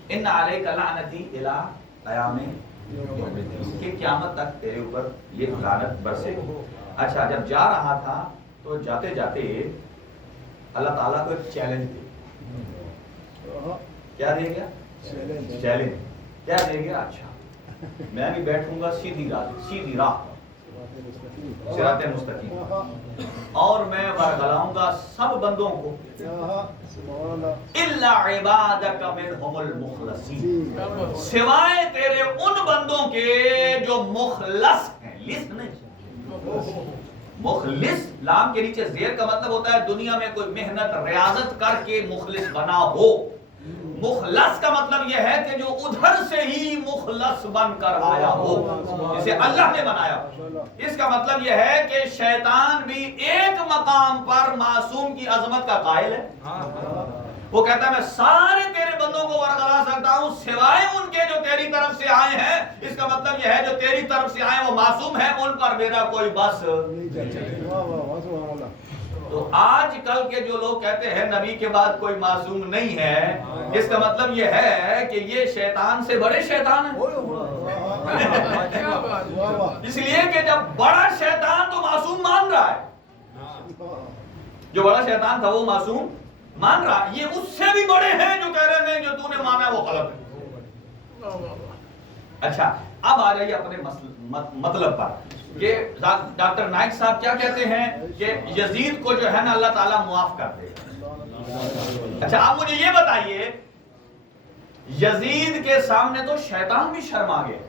ان علیک لعنتی الی قیام کہ قیامت تک تیرے اوپر یہ لعنت برسے. اچھا جب جا رہا تھا تو جاتے جاتے اللہ تعالیٰ کو ایک چیلنج دے. کیا دے گیا؟ چیلنج. کیا دے گیا؟ اچھا میں بھی بیٹھوں گا سیدھی راہ صراط مستقیم اور میں ورگلاؤں گا سب بندوں کو الا عبادک منہم المخلصین سوائے تیرے ان بندوں کے جو مخلص ہیں. لسٹ نہیں مخلص لام کے نیچے زیر کا مطلب ہوتا ہے دنیا میں کوئی محنت ریاضت کر کے مخلص بنا ہو. مخلص کا مطلب یہ ہے کہ جو ادھر سے ہی مخلص بن کر آیا ہو جسے اللہ نے بنایا. اس کا مطلب یہ ہے کہ شیطان بھی ایک مقام پر معصوم کی عظمت کا قائل ہے. وہ کہتا ہے میں سارے تیرے بندوں کو ورگلا سکتا ہوں سوائے ان کے جو تیری طرف سے آئے ہیں. اس کا مطلب یہ ہے جو تیری طرف سے آئے وہ معصوم ہیں ان پر میرا کوئی بس. تو آج کل کے جو لوگ کہتے ہیں نبی کے بعد کوئی معصوم نہیں ہے اس کا مطلب یہ ہے کہ یہ شیطان سے بڑے شیطان ہیں. اس لیے کہ جب بڑا شیطان تو معصوم مان رہا ہے جو بڑا شیطان تھا وہ معصوم مان رہا یہ اس سے بھی بڑے ہیں جو کہہ رہے ہیں جو تو نے مانا وہ غلط ہے. اچھا اب آ جائیے اپنے مطلب پر کہ ڈاکٹر نائک صاحب کیا کہتے ہیں کہ یزید کو جو ہے نا اللہ تعالیٰ معاف کر دے. اچھا آپ مجھے یہ بتائیے یزید کے سامنے تو شیطان بھی شرما گیا.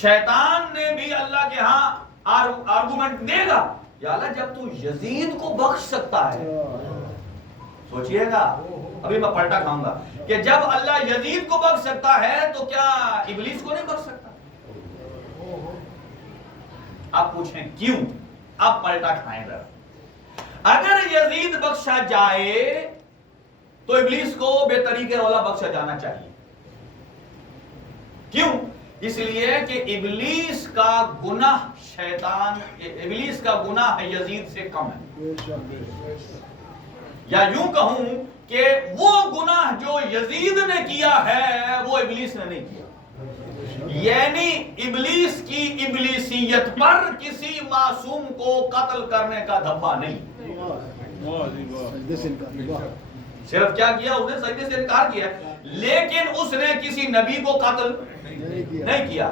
شیطان نے بھی اللہ کے ہاں آرگومنٹ دے گا یا اللہ جب تو یزید کو بخش سکتا ہے سوچئے گا ابھی میں پلٹا کھاؤں گا کہ جب اللہ یزید کو بخش سکتا ہے تو کیا ابلیس کو نہیں بخش سکتا. آپ پوچھیں کیوں؟ اب پلٹا کھائیں ذرا. اگر یزید بخشا جائے تو ابلیس کو بے طریقے اولا بخشا جانا چاہیے. کیوں؟ اس لیے کہ ابلیس کا گناہ ابلیس کا گناہ یزید سے کم ہے. یا یوں کہوں کہ وہ گناہ جو یزید نے کیا ہے وہ ابلیس نے نہیں کیا. یعنی ابلیس کی ابلیسیت پر کسی معصوم کو قتل کرنے کا دھبا نہیں. صرف کیا کیا اس نے سجدے سے انکار کیا لیکن اس نے کسی نبی کو قتل نہیں کیا.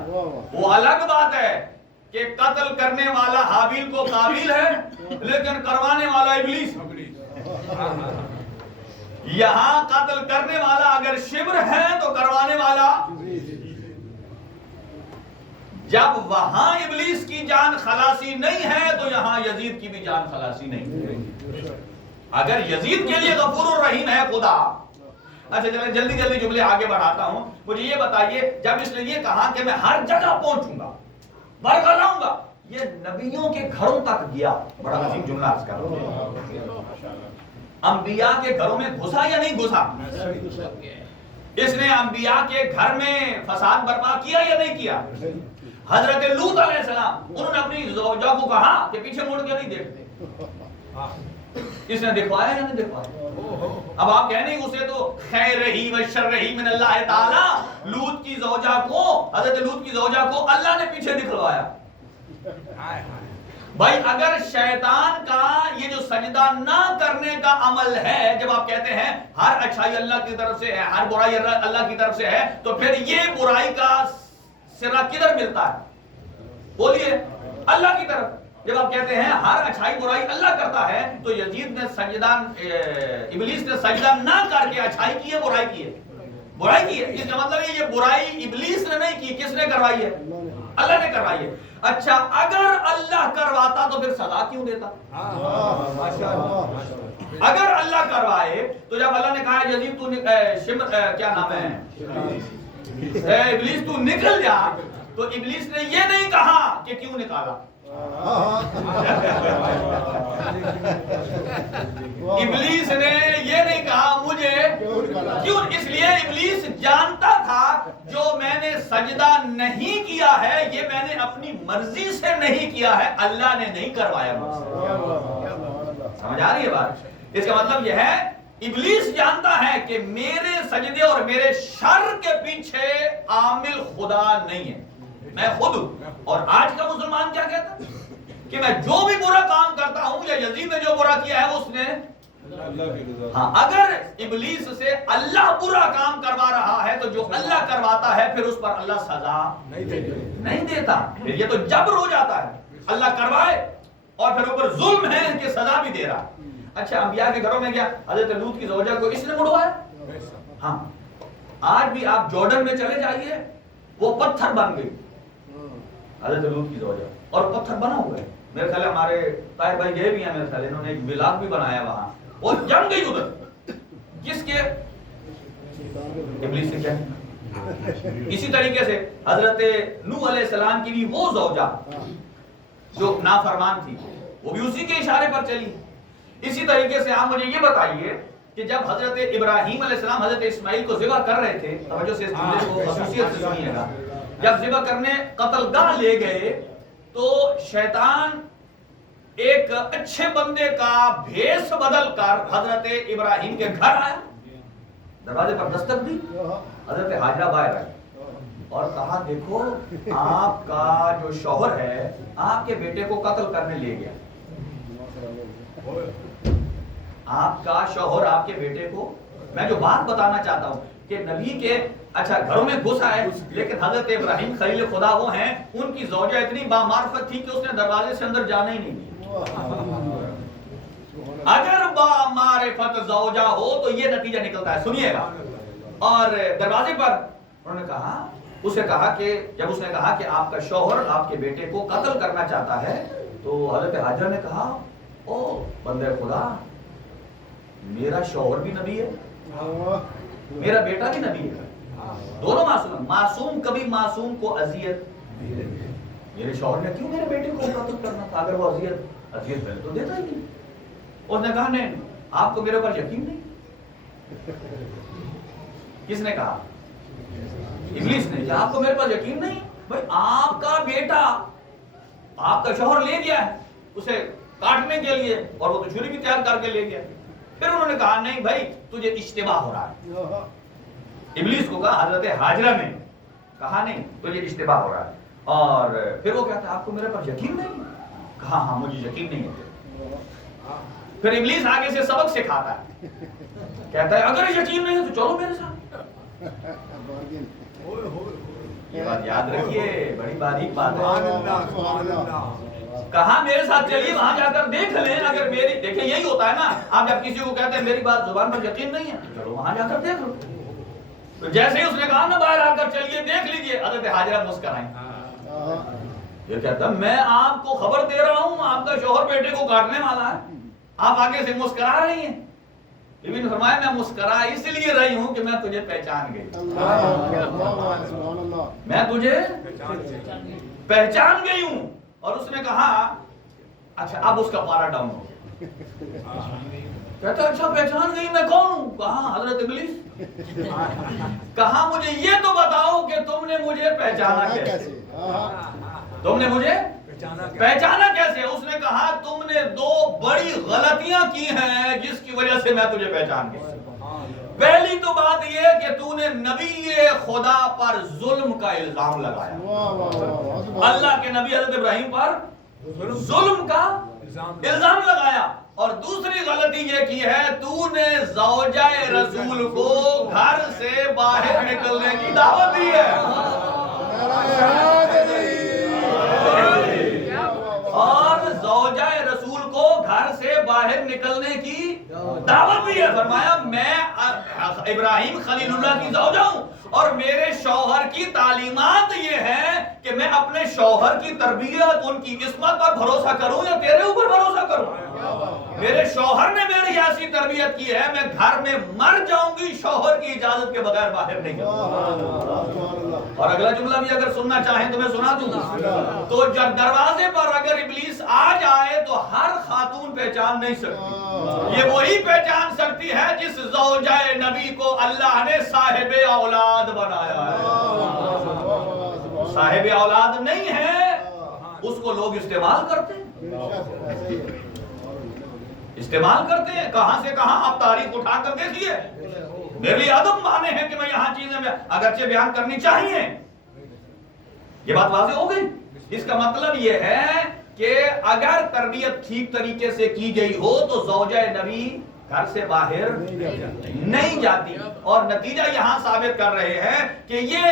وہ الگ بات ہے کہ قتل کرنے والا حابیل کو قابیل ہے لیکن کروانے والا ابلیس. یہاں قتل کرنے والا اگر شبر ہے تو کروانے والا. جب وہاں ابلیس کی جان خلاصی نہیں ہے تو یہاں یزید کی بھی جان خلاصی نہیں. اگر یزید کے لیے غفور الرحیم ہے خدا. اچھا چلیں جلدی جلدی جملے آگے بڑھاتا ہوں. مجھے یہ بتائیے جب اس نے یہ کہا کہ میں ہر جگہ پہنچوں گا برگلاؤں گا یہ نبیوں کے گھروں تک گیا. بڑا عظیم جملہ عرض کر رہا ہوں. انبیاء کے گھروں میں گھسا یا نہیں گھسا؟ اس نے انبیاء کے گھر میں فساد برپا کیا یا نہیں کیا؟ حضرت لوط علیہ السلام انہوں نے اپنی زوجہ کو کہا کہ پیچھے مڑ کے نہیں دیکھتے، اس نے دکھوایا یا نہیں دکھوایا؟ اب آپ کہہ نہیں اسے تو خیر ہی و شر ہی من اللہ تعالی، لوط کی زوجہ کو، حضرت لوط کی زوجہ کو اللہ نے پیچھے دکھلوایا۔ بھائی اگر شیطان کا یہ جو سجدہ نہ کرنے کا عمل ہے، جب آپ کہتے ہیں ہر اچھائی اللہ کی طرف سے ہے، ہر برائی اللہ کی طرف سے ہے، تو پھر یہ برائی کا سرا کدھر ملتا ہے؟ بولیے اللہ کی طرف۔ جب آپ کہتے ہیں ہر اچھائی برائی اللہ کرتا ہے، تو یزید نے سجدہ، ابلیس نے سجدہ نہ کر کے اچھائی کی ہے برائی کی ہے؟ برائی کی ہے۔ اس کا مطلب یہ برائی ابلیس نے نہیں کی، کس نے کروائی ہے؟ اللہ نے کروائی ہے۔ اچھا اگر اللہ کرواتا تو پھر سزا کیوں دیتا؟ اگر اللہ کروائے تو جب اللہ نے کہا یزید تو کیا نام ہے ابلیس تو نکل جا، تو ابلیس نے یہ نہیں کہا کہ کیوں نکالا، ابلیس نے یہ نہیں کہا مجھے کیوں، اس لیے ابلیس جانتا تھا جو میں نے سجدہ نہیں کیا ہے یہ میں نے اپنی مرضی سے نہیں کیا ہے، اللہ نے نہیں کروایا مجھ سے۔ سمجھ آ رہی ہے بات؟ اس کا مطلب یہ ہے ابلیس جانتا ہے کہ میرے سجدے اور میرے شر کے پیچھے عامل خدا نہیں ہے، میں خود ہوں۔ اور آج کا مسلمان کیا کہتا ہے کہ میں جو بھی برا کام کرتا ہوں یا یزید نے جو برا کیا ہے اس نے، ہاں اگر ابلیس سے اللہ برا کام کروا رہا ہے تو جو اللہ کرواتا ہے پھر اس پر اللہ سزا نہیں دیتا، پھر یہ تو جبر ہو جاتا ہے، اللہ کروائے اور پھر اوپر ظلم ہے کہ سزا بھی دے رہا۔ اچھا انبیاء کے گھروں میں کیا حضرت لوط کی زوجہ کو اس نے مڑوایا؟ ہاں آج بھی آپ جارڈن میں چلے جائیے وہ پتھر بن گئی حضرت لوط کی زوجہ، اور پتھر بنا ہوا ہے، میرے خیال ہمارے طاہر بھائی گئے بھی ہیں، میرے خیال انہوں نے ایک ولاگ بھی بنایا وہاں، وہ جم گئی ادھر، کس کے؟ ابلیس سے کیا؟ اسی طریقے سے حضرت نوح علیہ السلام کی بھی وہ زوجہ جو نافرمان تھی وہ بھی اسی کے اشارے پر چلی۔ اسی طریقے سے آپ مجھے یہ بتائیے کہ جب حضرت ابراہیم علیہ السلام حضرت اسماعیل کو ذبح کر رہے تھے، توجہ سے اس جملے کو خصوصیت سے سنیے گا، جب ذبح کرنے قتل گاہ لے گئے تو شیطان ایک اچھے بندے کا بھیس بدل کر حضرت ابراہیم کے گھر آیا، دروازے پر دستک دی، حضرت ہاجرہ باہر آئی اور کہا دیکھو آپ کا جو شوہر ہے آپ کے بیٹے کو قتل کرنے لے گیا، آپ کا شوہر آپ کے بیٹے کو، میں جو بات بتانا چاہتا ہوں کہ نبی کے اچھا گھروں میں گھس آئے، لیکن حضرت ابراہیم خلیل خدا وہ ہیں، ان کی زوجہ اتنی بامعرفت تھی کہ اس نے دروازے سے اندر جانا ہی نہیں دیا۔ اگر بامعرفت زوجہ ہو تو یہ نتیجہ نکلتا ہے، سنیے گا۔ اور دروازے پر انہوں نے کہا، اسے کہا کہ جب اس نے کہا کہ آپ کا شوہر آپ کے بیٹے کو قتل کرنا چاہتا ہے تو حضرت ہاجرہ نے کہا او بندے خدا، میرا شوہر بھی نبی ہے، میرا بیٹا بھی نبی ہے، دونوں معصوم ہیں، معصوم کبھی معصوم کو اذیت، میرے شوہر نے کیوں میرے بیٹے کو قتل کرنا تھا، اگر وہ اذیت پہلے تو دیتا ہی نہیں۔ اس نے کہا نہیں آپ کو میرے اوپر یقین نہیں۔ کس نے کہا؟ ابلیس نے، کہ آپ کو میرے پاس یقین نہیں؟ بھائی آپ کا بیٹا آپ کا شوہر لے گیا ہے اسے کاٹنے کے لیے، اور وہ تو چھری بھی تیار کر کے لے گیا۔ پھر انہوں نے کہا نہیں بھائی تجھے اشتباہ ہو رہا ہے، ابلیس کو کہا، حضرت ہاجرہ نے کہا نہیں تجھے اشتباہ ہو رہا ہے، اور پھر وہ کہتا ہے آپ کو میرے پر یقین نہیں؟ کہا ہاں مجھے یقین نہیں ہے۔ پھر ابلیس آگے سے سبق سکھاتا ہے، کہتا ہے اگر یقین نہیں ہے تو چلو میرے ساتھ۔ یہ بات یاد رکھیے، بڑی باریک بات ہے۔ کہا میرے ساتھ چلیے وہاں جا کر دیکھ لیں، اگر میری، دیکھیں یہی ہوتا ہے نا، آپ جب کسی کو کہتے ہیں میری بات زبان پر یقین نہیں ہے چلو وہاں جا کر دیکھ لو، تو جیسے ہی اس نے کہا نا باہر آ کر چلیے دیکھ لیجئے، حضرت ہاجرہ مسکرائیں، یہ کہتا میں آپ کو خبر دے رہا ہوں آپ کا شوہر بیٹے کو کاٹنے والا ہے، آپ آگے سے مسکرا رہی ہیں۔ بیوی نے فرمایا میں مسکرا اس لیے رہی ہوں کہ میں تجھے پہچان گئی، میں تجھے پہچان گئی ہوں۔ اور اس نے کہا اچھا اب اس کا پارا ڈاؤن ہو، کہتا اچھا پہچان گئی میں کون ہوں؟ کہا حضرت ابلیس۔ کہا مجھے یہ تو بتاؤ کہ تم نے مجھے پہچانا کیسے؟ تم نے مجھے پہچانا کیسے؟ اس نے کہا تم نے 2 بڑی غلطیاں کی ہیں جس کی وجہ سے میں تجھے پہچان گیا۔ پہلی تو بات یہ کہ تو نے نبی خدا پر ظلم کا الزام لگایا، اللہ کے نبی حضرت ابراہیم پر ظلم کا الزام لگایا، اور دوسری غلطی یہ کی ہے تو نے زوجہ رسول کو گھر سے باہر نکلنے کی دعوت دی ہے، اور زوجہ رسول کو گھر سے باہر نکلنے کی دعوت دی ہے۔ فرمایا میں ابراہیم خلیل اللہ کی زوجہ ہوں، اور میرے شوہر کی تعلیمات یہ ہیں کہ میں اپنے شوہر کی تربیت، ان کی عصمت پر بھروسہ کروں یا تیرے اوپر بھروسہ کروں؟ میرے شوہر نے میری ایسی تربیت کی ہے، میں گھر میں مر جاؤں گی شوہر کی اجازت کے بغیر باہر نہیں جاؤں۔ اور اگلا جملہ بھی اگر سننا چاہیں تو میں سنا دوں، تو جب دروازے پر اگر ابلیس آ جائے تو ہر خاتون پہچان نہیں سکتی، یہ وہی پہچان سکتی ہے جس زوجہ نبی کو اللہ نے صاحب اولاد بنایا ہے۔ صاحب اولاد نہیں ہے، اس کو لوگ استعمال کرتے ہیں، استعمال کرتے ہیں کہاں سے کہاں۔ آپ تاریخ اٹھا کر دیکھیے، میرے لیے ادب مانے ہیں کہ میں یہاں چیزیں اگرچہ بیان کرنی چاہیے۔ یہ بات واضح ہو گئی؟ اس کا مطلب یہ ہے کہ اگر تربیت ٹھیک طریقے سے کی گئی ہو تو زوجہ نبی گھر سے باہر نہیں جاتی، اور نتیجہ یہاں ثابت کر رہے ہیں کہ یہ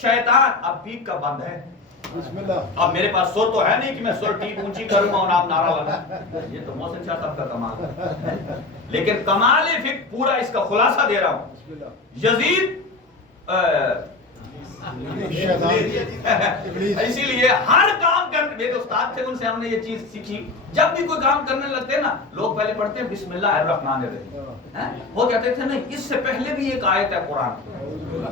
شیطان اب بھی کا بند ہے۔ اب میرے پاس سر تو ہے نہیں کہ میں سر ٹیپ اونچی کروں اور آپ نعرہ لگا، یہ تو محسن شاہ صاحب کا کمال ہے، لیکن کمال فکر پورا اس کا خلاصہ دے رہا ہوں۔ یزید اسی لیے ہر کام کرنے، میرے استاد تھے ان سے ہم نے یہ چیز سیکھی، جب بھی کوئی کام کرنے لگتے ہیں نا لوگ پہلے پڑھتے ہیں بسم اللہ الرحمن الرحیم، وہ کہتے تھے نہیں اس سے پہلے بھی ایک آیت ہے قرآن،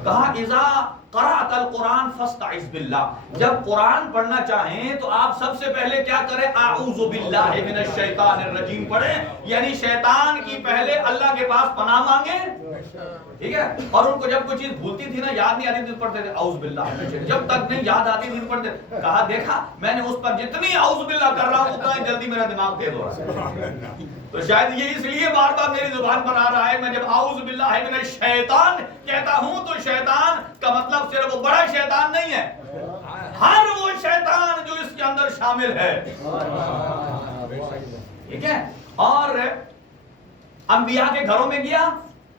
کہا اذا قرأت القرآن فاستعذ باللہ، جب قرآن پڑھنا چاہیں تو آپ سب سے پہلے کیا کریں؟ اعوذ باللہ من الشیطان الرجیم پڑھیں، یعنی شیطان کی پہلے اللہ کے پاس پناہ مانگیں، ٹھیک ہے؟ اور ان کو جب کوئی چیز بھولتی تھی نا، یاد نہیں آتی تھی پڑھتے تھے اعوذ باللہ، جب تک نہیں یاد آتی تھی پڑھتے، کہا دیکھا میں نے اس پر جتنی اعوذ باللہ کر رہا ہوں اتنا ہی جلدی میرا دماغ تیز ہو رہا ہے۔ تو شاید یہ اس لیے بار بار میری زبان پر آ رہا ہے، میں جب اعوذ باللہ من الشیطان کہتا ہوں تو شیطان کا مطلب صرف وہ بڑا شیطان نہیں ہے، ہر وہ شیطان جو اس کے اندر شامل ہے، ٹھیک ہے؟ اور انبیاء کے گھروں میں گیا،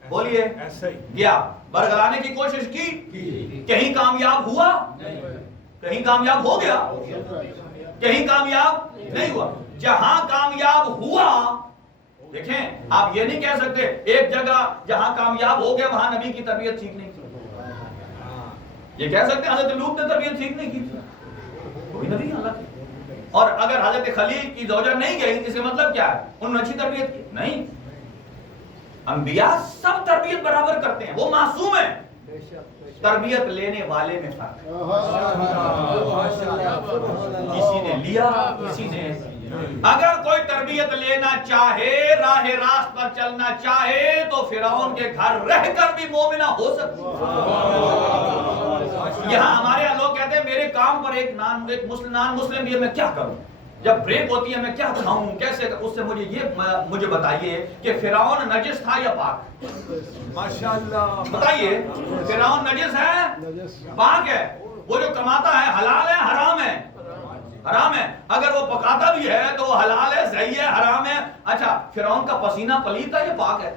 بولیے گیا، برگلانے کی کوشش کی، کہیں کامیاب ہوا؟ کہیں کامیاب ہو گیا؟ کہیں کامیاب نہیں ہوا۔ جہاں کامیاب ہوا، دیکھیں آپ یہ نہیں کہہ سکتے ایک جگہ جہاں کامیاب ہو گیا وہاں نبی کی تربیت ٹھیک نہیں تھی، یہ کہہ سکتے حضرت لوط نے تربیت ٹھیک نہیں کی تھی، کوئی نبی اللہ کی، اور اگر حضرت خلیل کی زوجہ نہیں گئی اس کا مطلب کیا ہے انہوں نے اچھی تربیت کی؟ نہیں، انبیاء سب تربیت برابر کرتے ہیں، وہ معصوم ہیں، تربیت لینے والے میں فرق ہے، کسی نے لیا کسی نے، اگر کوئی تربیت لینا چاہے راہ راست پر چلنا چاہے تو فرعون کے گھر رہ کر بھی مومنہ ہو سکتی ہے۔ یہاں ہمارے یہاں لوگ کہتے ہیں میرے کام پر ایک نان مسلم بھی ہے، میں کیا کروں؟ جب بریک ہوتی ہے میں کیا کھاؤں کیسے؟ اس سے مجھے بتائیے کہ فرعون نجس تھا یا پاک؟ ماشاءاللہ بتائیے، فرعون نجس ہے پاک ہے؟ وہ جو کماتا ہے حلال ہے حرام ہے؟ حرام ہے۔ اگر وہ پکاتا بھی ہے تو وہ حلال ہے صحیح ہے حرام ہے؟ اچھا فرعون کا پسینہ پلیت ہے یا پاک ہے؟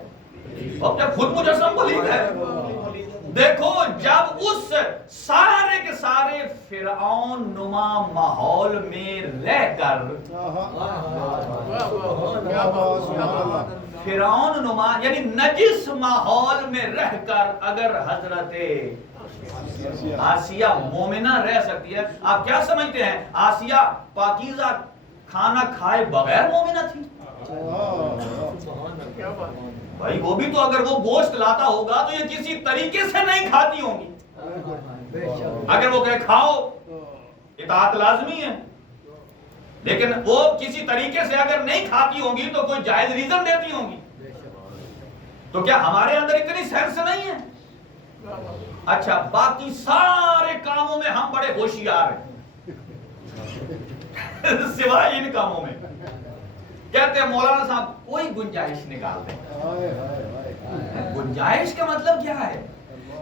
اب جب خود مجسم پلیت ہے، دیکھو جب اس سارے کے سارے فرعون نما ماحول میں رہ کر، فرعون نما یعنی نجس ماحول میں رہ کر اگر حضرت آسیہ مومنہ رہ سکتی ہے، آپ کیا سمجھتے ہیں آسیہ پاکیزہ کھانا کھائے بغیر مومنہ تھی؟ بھائی وہ بھی تو اگر وہ گوشت لاتا ہوگا تو یہ کسی طریقے سے نہیں کھاتی ہوں گی، اگر وہ کہے کھاؤ اطاعت لازمی ہے، لیکن وہ کسی طریقے سے اگر نہیں کھاتی ہوں گی تو کوئی جائز ریزن دیتی ہوں گی۔ تو کیا ہمارے اندر اتنی سینس نہیں ہے؟ اچھا باقی سارے کاموں میں ہم بڑے ہوشیار ہیں سوائے ان کاموں میں کہتے ہیں مولانا صاحب کوئی گنجائش نکال دیں. گنجائش کا مطلب کیا ہے؟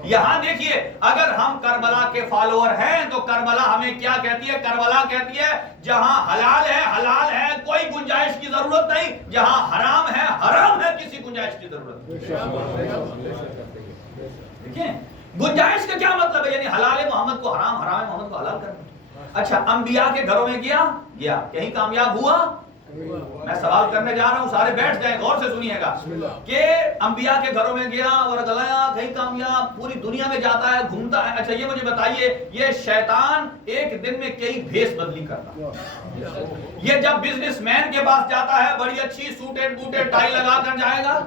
یہاں دیکھیے اگر ہم کربلا کے فالوور ہیں تو کربلا ہمیں کیا کہتی ہے؟ کربلا کہتی ہے جہاں حلال ہے کوئی گنجائش کی ضرورت نہیں، جہاں حرام ہے کسی گنجائش کی ضرورت نہیں. دیکھیں گنجائش کا کیا مطلب ہے؟ یعنی حلال محمد کو حرام، حرام محمد کو حلال کرنا. اچھا انبیاء کے گھروں میں گیا کہیں کامیاب ہوا؟ میں سوال کرنے جا رہا ہوں، سارے بیٹھ جائیں غور سے سنیے گا کہ انبیاء کے گھروں میں گیا اور گلایا کہیں کامیاب، پوری دنیا میں جاتا ہے گھومتا ہے. اچھا یہ مجھے بتائیے یہ شیطان ایک دن میں کئی بھیس بدلی کرتا؟ یہ جب بزنس مین کے پاس جاتا ہے بڑی اچھی سوٹڈ بوٹڈ ٹائی لگا کر جائے گا،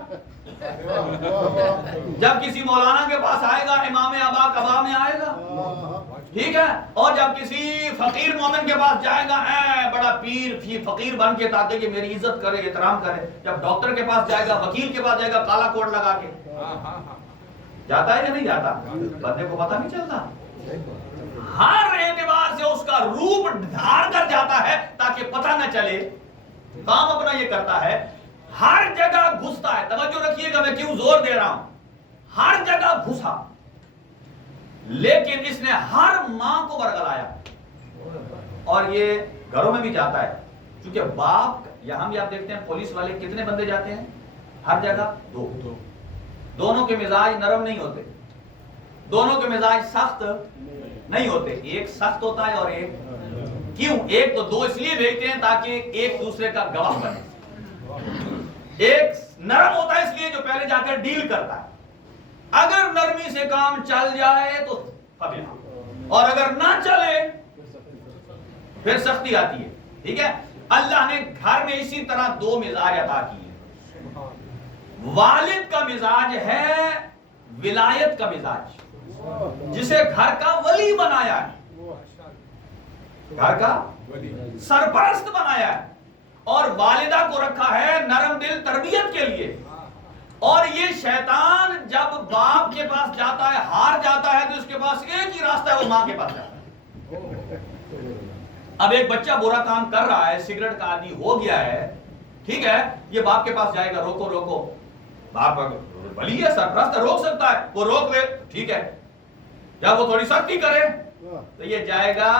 جب کسی مولانا کے پاس آئے گا امام ابا کبا میں آئے گا، ٹھیک ہے، اور جب کسی فقیر مومن کے پاس جائے گا بڑا پیر فقیر بن کے تاکہ کہ میری عزت کرے احترام کرے. جب ڈاکٹر کے پاس جائے گا وکیل کے پاس جائے گا کالا کوٹ لگا کے جاتا ہے یا نہیں جاتا؟ بندے کو پتہ نہیں چلتا. ہر اعتبار سے اس کا روپ دھار کر جاتا ہے تاکہ پتہ نہ چلے، کام اپنا یہ کرتا ہے. ہر جگہ گھستا ہے، توجہ رکھیے گا میں کیوں زور دے رہا ہوں. ہر جگہ گھسا لیکن اس نے ہر ماں کو ورگلایا. اور یہ گھروں میں بھی جاتا ہے کیونکہ باپ، یہاں بھی آپ دیکھتے ہیں پولیس والے کتنے بندے جاتے ہیں ہر جگہ؟ دونوں کے مزاج نرم نہیں ہوتے، دونوں کے مزاج سخت نہیں ہوتے. ایک سخت ہوتا ہے اور ایک کیوں؟ ایک تو دو اس لیے بھیجتے ہیں تاکہ ایک دوسرے کا گواہ بنے. ایک نرم ہوتا ہے اس لیے جو پہلے جا کر ڈیل کرتا ہے. اگر نرمی سے کام چل جائے تو قبول، اور اگر نہ چلے پھر سختی آتی ہے. ٹھیک ہے، اللہ نے گھر میں اسی طرح دو مزاج عطا کیے ہیں. والد کا مزاج ہے ولایت کا مزاج، جسے گھر کا ولی بنایا ہے، گھر کا سرپرست بنایا ہے، اور والدہ کو رکھا ہے نرم دل تربیت کے لیے. اور یہ شیطان جب باپ کے پاس جاتا ہے ہار جاتا ہے تو اس کے پاس ایک ہی راستہ ہے، وہ ماں کے پاس جاتا ہے. اب ایک بچہ برا کام کر رہا ہے، سگریٹ کا عادی ہو گیا ہے، ٹھیک ہے، یہ باپ کے پاس جائے گا روکو روکو. باپ ولی ہے سرپرست ہے، روک سکتا ہے، وہ روک لے ٹھیک ہے. جب وہ تھوڑی سختی کرے تو یہ جائے گا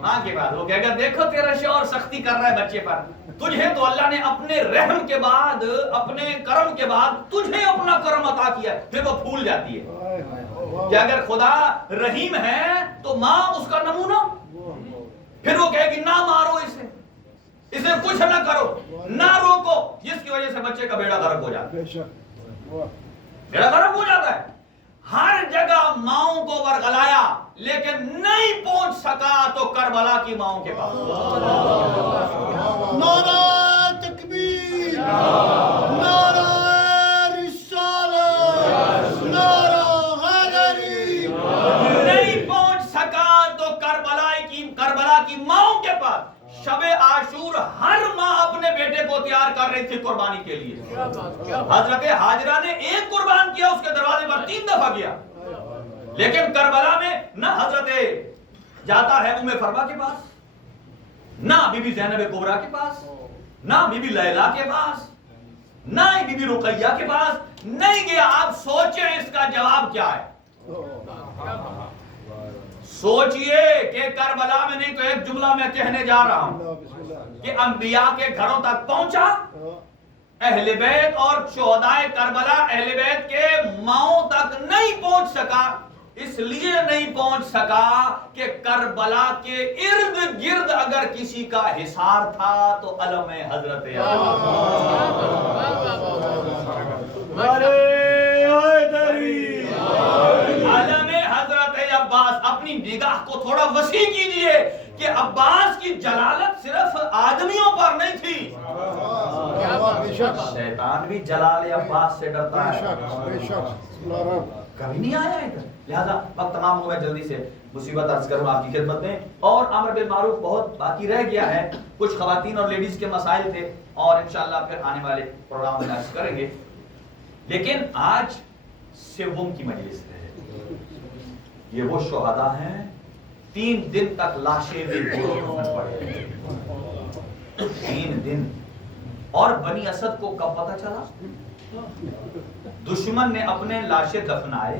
ماں کے پاس، وہ کہے گا دیکھو تیرا شوہر سختی کر رہا ہے بچے پر، تجھے تو اللہ نے اپنے رحم کے بعد، اپنے کرم کے بعد تجھے اپنا کرم عطا کیا. پھر وہ پھول جاتی ہے کہ اگر خدا رحیم ہے تو ماں اس کا نمونہ. پھر وہ کہے گی نہ مارو اسے کچھ نہ کرو، نہ روکو، جس کی وجہ سے بچے کا بیڑا غرق ہو جاتا ہے. بیڑا غرق ہو جاتا ہے. ہر جگہ ماؤں کو ورگلایا لیکن نہیں پہنچ سکا تو کربلا کی ماؤں کے پاس. نعرہ تکبیر، نعرہ رسالت، نعرہ حیدری. نہیں پہنچ سکا تو کربلا کی ماؤں کے پاس. شب عاشور ہر ماں اپنے بیٹے کو تیار کر رہی تھی قربانی کے لیے. حضرت حاجرہ نے ایک قربان کیا، اس کے دروازے پر 3 دفعہ گیا. لیکن کربلا میں نہ حضرت جاتا ہے ام فربا کے پاس، نہ بی بی زینب کبریٰ کے پاس، نہ بی بی لیلا کے پاس، نہ بی بی رقیہ کے پاس نہیں گیا. آپ سوچیں اس کا جواب کیا ہے؟ سوچئے کہ کربلا میں نہیں تو ایک جملہ میں کہنے جا رہا ہوں کہ انبیاء کے گھروں تک پہنچا، اہل بیت اور شہدائے کربلا اہل بیت کے ماؤں تک نہیں پہنچ سکا. اس لیے نہیں پہنچ سکا کہ کربلا کے ارد گرد اگر کسی کا حصار تھا تو علم حضرت علم حضرت عباس. اپنی نگاہ کو تھوڑا وسیع کیجئے کہ عباس کی جلالت صرف آدمیوں پر نہیں تھی، بے شک شیطان بھی جلال عباس سے ڈرتا بے ہے. شک بے شک. کبھی نہیں آیا ادھر. لہذا وقت تمام ہو گیا, جلدی سے مصیبت عرض کروں آپ کی خدمت میں. اور امر بالمعروف بہت باقی رہ گیا ہے, کچھ خواتین اور لیڈیز کے مسائل تھے اور انشاءاللہ پھر آنے والے پروگرام میں عرض کریں گے. لیکن آج سوم کی مجلس ہے. یہ وہ شہداء ہیں 3 دن تک لاشیں بھی پڑے, 3 دن. اور بنی اسد کو کب پتہ چلا؟ دشمن نے اپنے لاشیں دفنائے,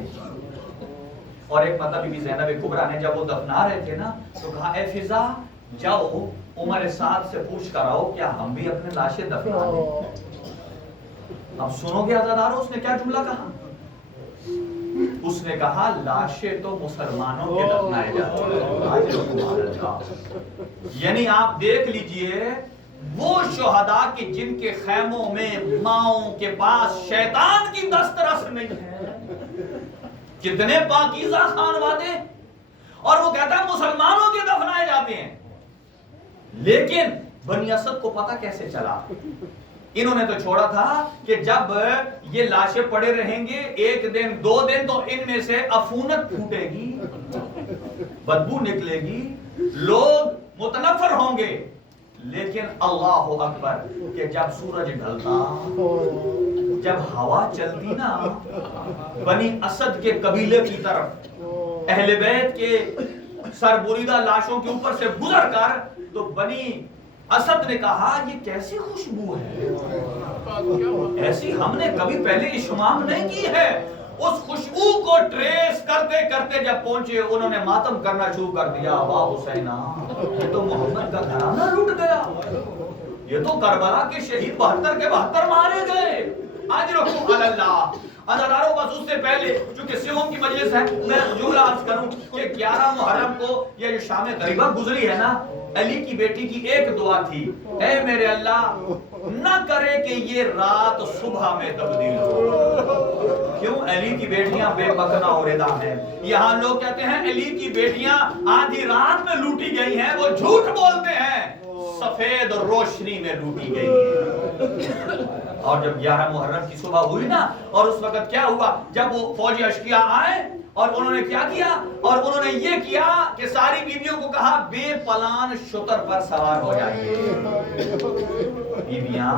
اور ایک مطلب بی بی زینب کبریٰ نے جب وہ دفنا رہے تھے نا تو کہا اے فضا جاؤ عمر سعد سے پوچھ کر آؤ کیا ہم بھی اپنے لاشیں دفنا دیں. اب سنو گے عزادارو اس نے کیا جملہ کہا؟ اس نے کہا لاشیں تو مسلمانوں کے دفنائے جاتے ہیں. یعنی آپ دیکھ لیجئے وہ شہداء کے جن کے خیموں میں ماؤں کے پاس شیطان کی دسترس نہیں ہے, کتنے پاکیزہ خانوادے, اور وہ کہتا ہے مسلمانوں کے دفنائے جاتے ہیں. لیکن بنی اسد کو پتہ کیسے چلا؟ انہوں نے تو چھوڑا تھا کہ جب یہ لاشیں پڑے رہیں گے 1 دن 2 دن تو ان میں سے عفونت پھوٹے گی, بدبو نکلے گی, لوگ متنفر ہوں گے. لیکن اللہ اکبر کہ جب سورج ڈھلتا, جب ہوا چلتی نا بنی اسد کے قبیلے کی طرف, اہل بیت کے سربریدہ لاشوں کے اوپر سے گزر کر, تو بنی اسد نے کہا یہ کیسی خوشبو ہے, ایسی ہم نے کبھی پہلے شمام نہیں کی ہے. اس خوشبو کو ٹریس کرتے کرتے جب پہنچے انہوں نے ماتم کرنا شروع کر دیا. واہ حسینہ, یہ تو محمد کا گھرانہ لوٹ گیا, یہ تو کربلا کے شہید 72 کے 72 مارے گئے. آج رکھو اللہ عزادارو. بس اس سے پہلے چونکہ سوم کی مجلس ہے میں جملہ عرض کروں کہ 11 محرم کو یہ جو شام غریبہ گزری ہے نا, علی کی بیٹی کی ایک دعا تھی, اے میرے اللہ نہ کرے کہ یہ رات صبح میں تبدیل ہو. کیوں؟ علی کی بیٹیاں بے مکنا اوریدا ہیں. یہاں لوگ کہتے ہیں علی کی بیٹیاں آدھی رات میں لوٹی گئی ہیں, وہ جھوٹ بولتے ہیں, سفید روشنی میں لوٹی گئی ہیں. اور جب 11 محرم کی صبح ہوئی نا, اور اس وقت کیا ہوا, جب وہ فوجی اشقیاء آئے اور انہوں نے کیا کیا, اور انہوں نے یہ کیا کہ ساری بیویوں کو کہا بے پلان شتر پر سوار ہو جائیے. بیویاں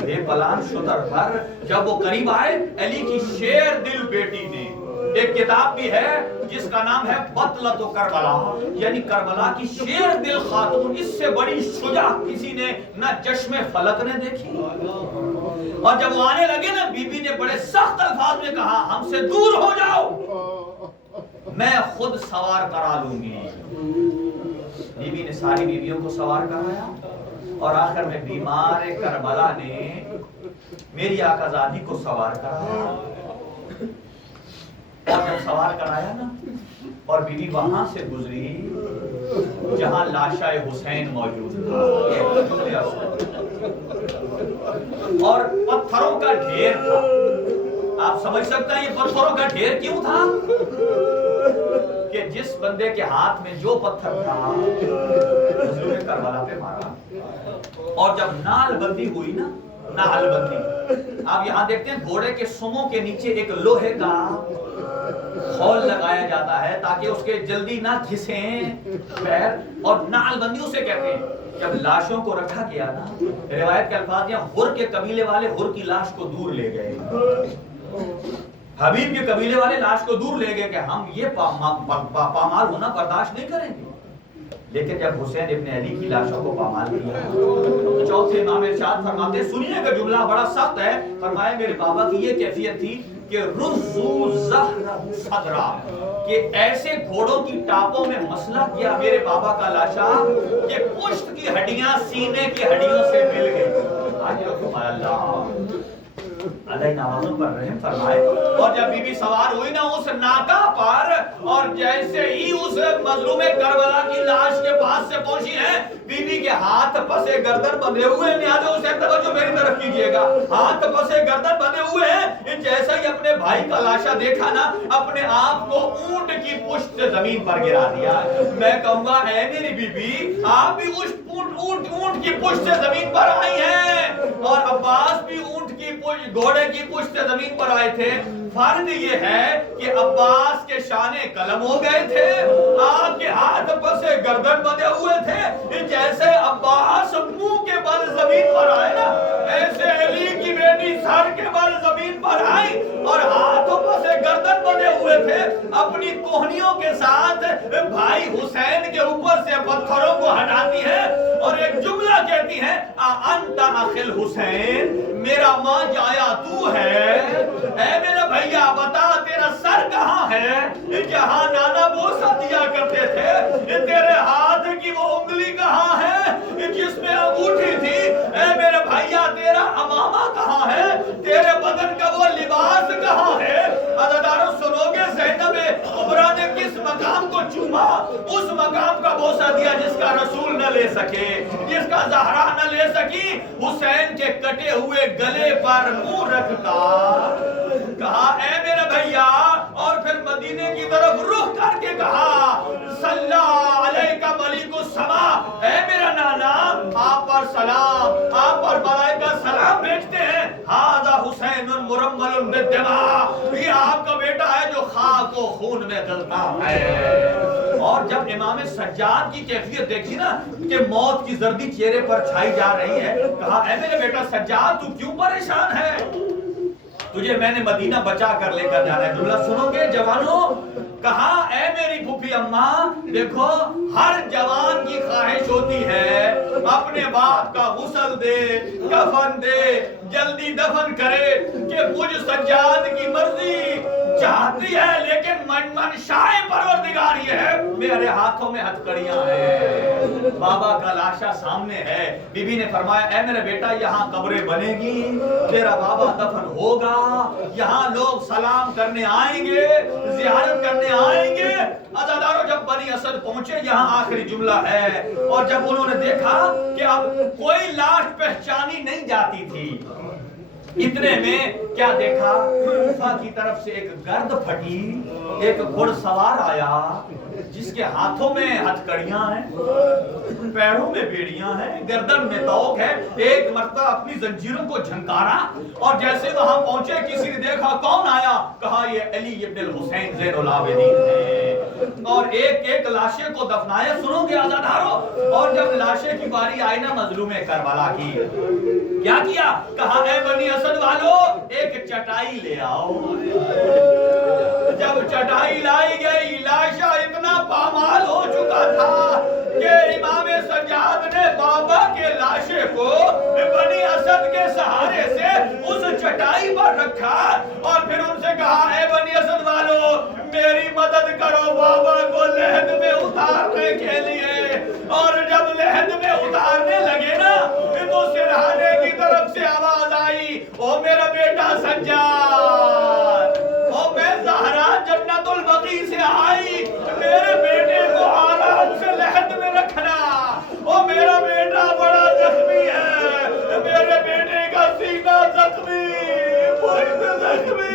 بے پلان شتر پر جب وہ قریب آئے, علی کی شیر دل بیٹی نے, ایک کتاب بھی ہے جس کا نام ہے بطلۃ کربلا, یعنی کربلا کی شیر دل خاتون, اس سے بڑی شجاع کسی نے نہ چشم فلک نے دیکھی. اور جب وہ آنے لگے نا, بی بی نے بڑے سخت الفاظ میں کہا ہم سے دور ہو جاؤ, میں خود سوار کرا لوں گی. بی بی نے ساری بیویوں کو سوار کرایا, اور آخر میں بیمار کربلا نے میری آقا زادی کو سوار کرایا. اور جب سوار کرایا نا, اور بی بی وہاں سے گزری جہاں لاشا حسین موجود تھا, اور پتھروں کا ڈھیر تھا. آپ سمجھ سکتے ہیں یہ پتھروں کا ڈھیر کیوں تھا؟ کہ جس بندے کے ہاتھ میں جو پتھر تھا حضور نے کربلا پہ مارا. اور جب نال بندی ہوئی نا, نال بندی, آپ یہاں دیکھتے ہیں گھوڑے کے سموں کے نیچے ایک لوہے کا خول لگایا جاتا ہے تاکہ اس کے جلدی نہ گھسیں پیر, اور نال بندی اسے کہتے ہیں. جب لاشوں کو رکھا گیا نا, روایت کے الفاظ ہیں ہر کے قبیلے والے ہر کی لاش کو دور لے گئے, حبیب کے قبیلے والے لاش کو دور لے گئے کہ ہم یہ پامال ہونا برداشت نہیں کریں گے. لیکن جب حسین ابن علی کی لاشوں کو پامال کیا, چوتھے امام ارشاد فرماتے, سنیے کا جملہ بڑا سخت ہے, فرمایا میرے بابا کی یہ کیفیت تھی کہ رزو زہرہ صدرہ, کہ ایسے گھوڑوں کی ٹاپوں میں مسئلہ کیا میرے بابا کا لاشا کہ پشت کی ہڈیاں سینے کی ہڈیوں سے مل گئی. آج رکھو اللہ علیہ نوازوں پر رحم فرمائے. اور جب بی بی سوار ہوئی نا اس ناکا پر, اور جیسے ہی اس مظلوم کربلا کی لاش کے پاس سے پہنچی ہے, بی بی کے ہاتھ پسے گردن بندھے ہوئے ہیں. نیاز حسین توجہ میری طرف کیجئے گا, ہاتھ پسے گردن بندھے ہوئے ہیں. جیسا ہی اپنے بھائی کا لاشا دیکھا نا, اپنے آپ کو اونٹ کی پشت سے زمین پر گرا دیا. میں کہوں گا اے میری بی بی, آپ بھی اونٹ کی پشت سے زمین پر آئی ہیں اور عباس بھی اونٹ کی پشت گھوڑے کی پشت سے زمین پر آئے تھے. فرق یہ ہے کہ عباس کے شانے قلم ہو گئے تھے, آپ کے ہاتھ پر سے گردن بندے ہوئے تھے. جیسے عباس منہ کے بل زمین پر آئے نا, ایسے علی کی بیٹی سر کے بل زمین پر آئی اور ہاتھوں پر سے گردن بندے ہوئے تھے. اپنی کوہنیوں کے ساتھ بھائی حسین کے اوپر سے پتھروں کو ہٹاتی ہے اور ایک جملہ کہتی ہے, انت اخل حسین, میرا ماں جایا تو ہے, اے میرا بھیا بتا تیرا سر کہاں ہے جہاں نانا بوسہ دیا کرتے تھے, تیرے ہاتھ کی وہ انگلی کہاں ہے جس میں انگوٹھی تھی, اے میرے بھیا تیرا امامہ کہاں ہے, تیرے بدن کا وہ لباس کہاں ہے. عزیزانو سنو گے, زینب کبریٰ نے کس مقام کو چوما, اس مقام کا بوسہ دیا جس کا رسول نہ لے سکے, جس کا زہرا نہ لے سکی. حسین کے کٹے ہوئے گلے پر منہ رکھتا کہا اے میرے بھیا, اور پھر مدینے کی طرف رخ کر کے کہا صلی علیک ملک السما, اے میرا نانا آپ پر سلام, آپ پر ملائکہ سلام بھیجتے ہیں. ھذا حسین مرمل بالدماء, یہ آپ کا بیٹا ہے جو خاک و خون میں گلتا ہے. اور جب امام سجاد کی کیفیت دیکھی نا کہ موت کی زردی چہرے پر چھائی جا رہی ہے, کہا اے میرے بیٹا سجاد تو کیوں پریشان ہے, تجھے میں نے مدینہ بچا کر لے کر جانا ہے. جملہ سنو گے جوانوں, کہا اے میری پھوپھی اماں, دیکھو ہر جوان کی خواہش ہوتی ہے اپنے باپ کا غسل دے, کفن دے, جلدی دفن کرے, کہ مجھ سجاد کی مرضی چاہتی ہے, لیکن منشائے پروردگار یہ ہے میرے ہاتھوں میں ہتھکڑیاں ہیں. بابا کا لاشا سامنے ہے. بی بی نے فرمایا اے میرے بیٹا یہاں قبریں بنے گی, تیرا بابا دفن ہوگا, یہاں لوگ سلام کرنے آئیں گے, زیارت کرنے آئیں گے. عزادارو جب بنی اسد پہنچے, یہاں آخری جملہ ہے, اور جب انہوں نے دیکھا کہ اب کوئی لاش پہچانی نہیں جاتی تھی, اتنے میں کیا دیکھا, کوفہ کی طرف سے ایک گرد پھٹی, ایک گھڑ سوار آیا جس کے ہاتھوں میں ہتھکڑیاں ہیں, پیروں میں بیڑیاں ہیں, گردن میں توق ہے. ایک مرتبہ اپنی زنجیروں کو جھنکارا اور جیسے وہاں پہنچے کسی نے دیکھا کون آیا, کہا یہ علی ابن الحسین زین العابدین ہے, اور ایک ایک لاشے کو دفنایا. سنو گے عزادارو, اور جب لاشے کی باری آئی نا مظلوم کربلا کی, کیا کیا, کہا اے بنی اسد والو ایک چٹائی لے آؤ. جب چٹائی لائی گئی, لاشا اتنا پامال ہو چکا تھا کہ امام سجاد نے بابا کے لاشے کو بنی اسد کے سہارے سے اس چٹائی پر رکھا اور پھر ان سے کہا اے بنی اسد والو میری مدد کرو بابا کو لحد میں اتارنے کے لیے. اور جب لحد میں اتارنے لگے نا تو سرہانے کی طرف سے آواز آئی, او میرا بیٹا سجاد, او میں زہرا جنت البقیع سے آئی, میرے بیٹے کو آرام سے لحد میں رکھنا, او میرا بیٹا بڑا زخمی ہے, میرے بیٹے کا سینہ زخمی, پشت زخمی.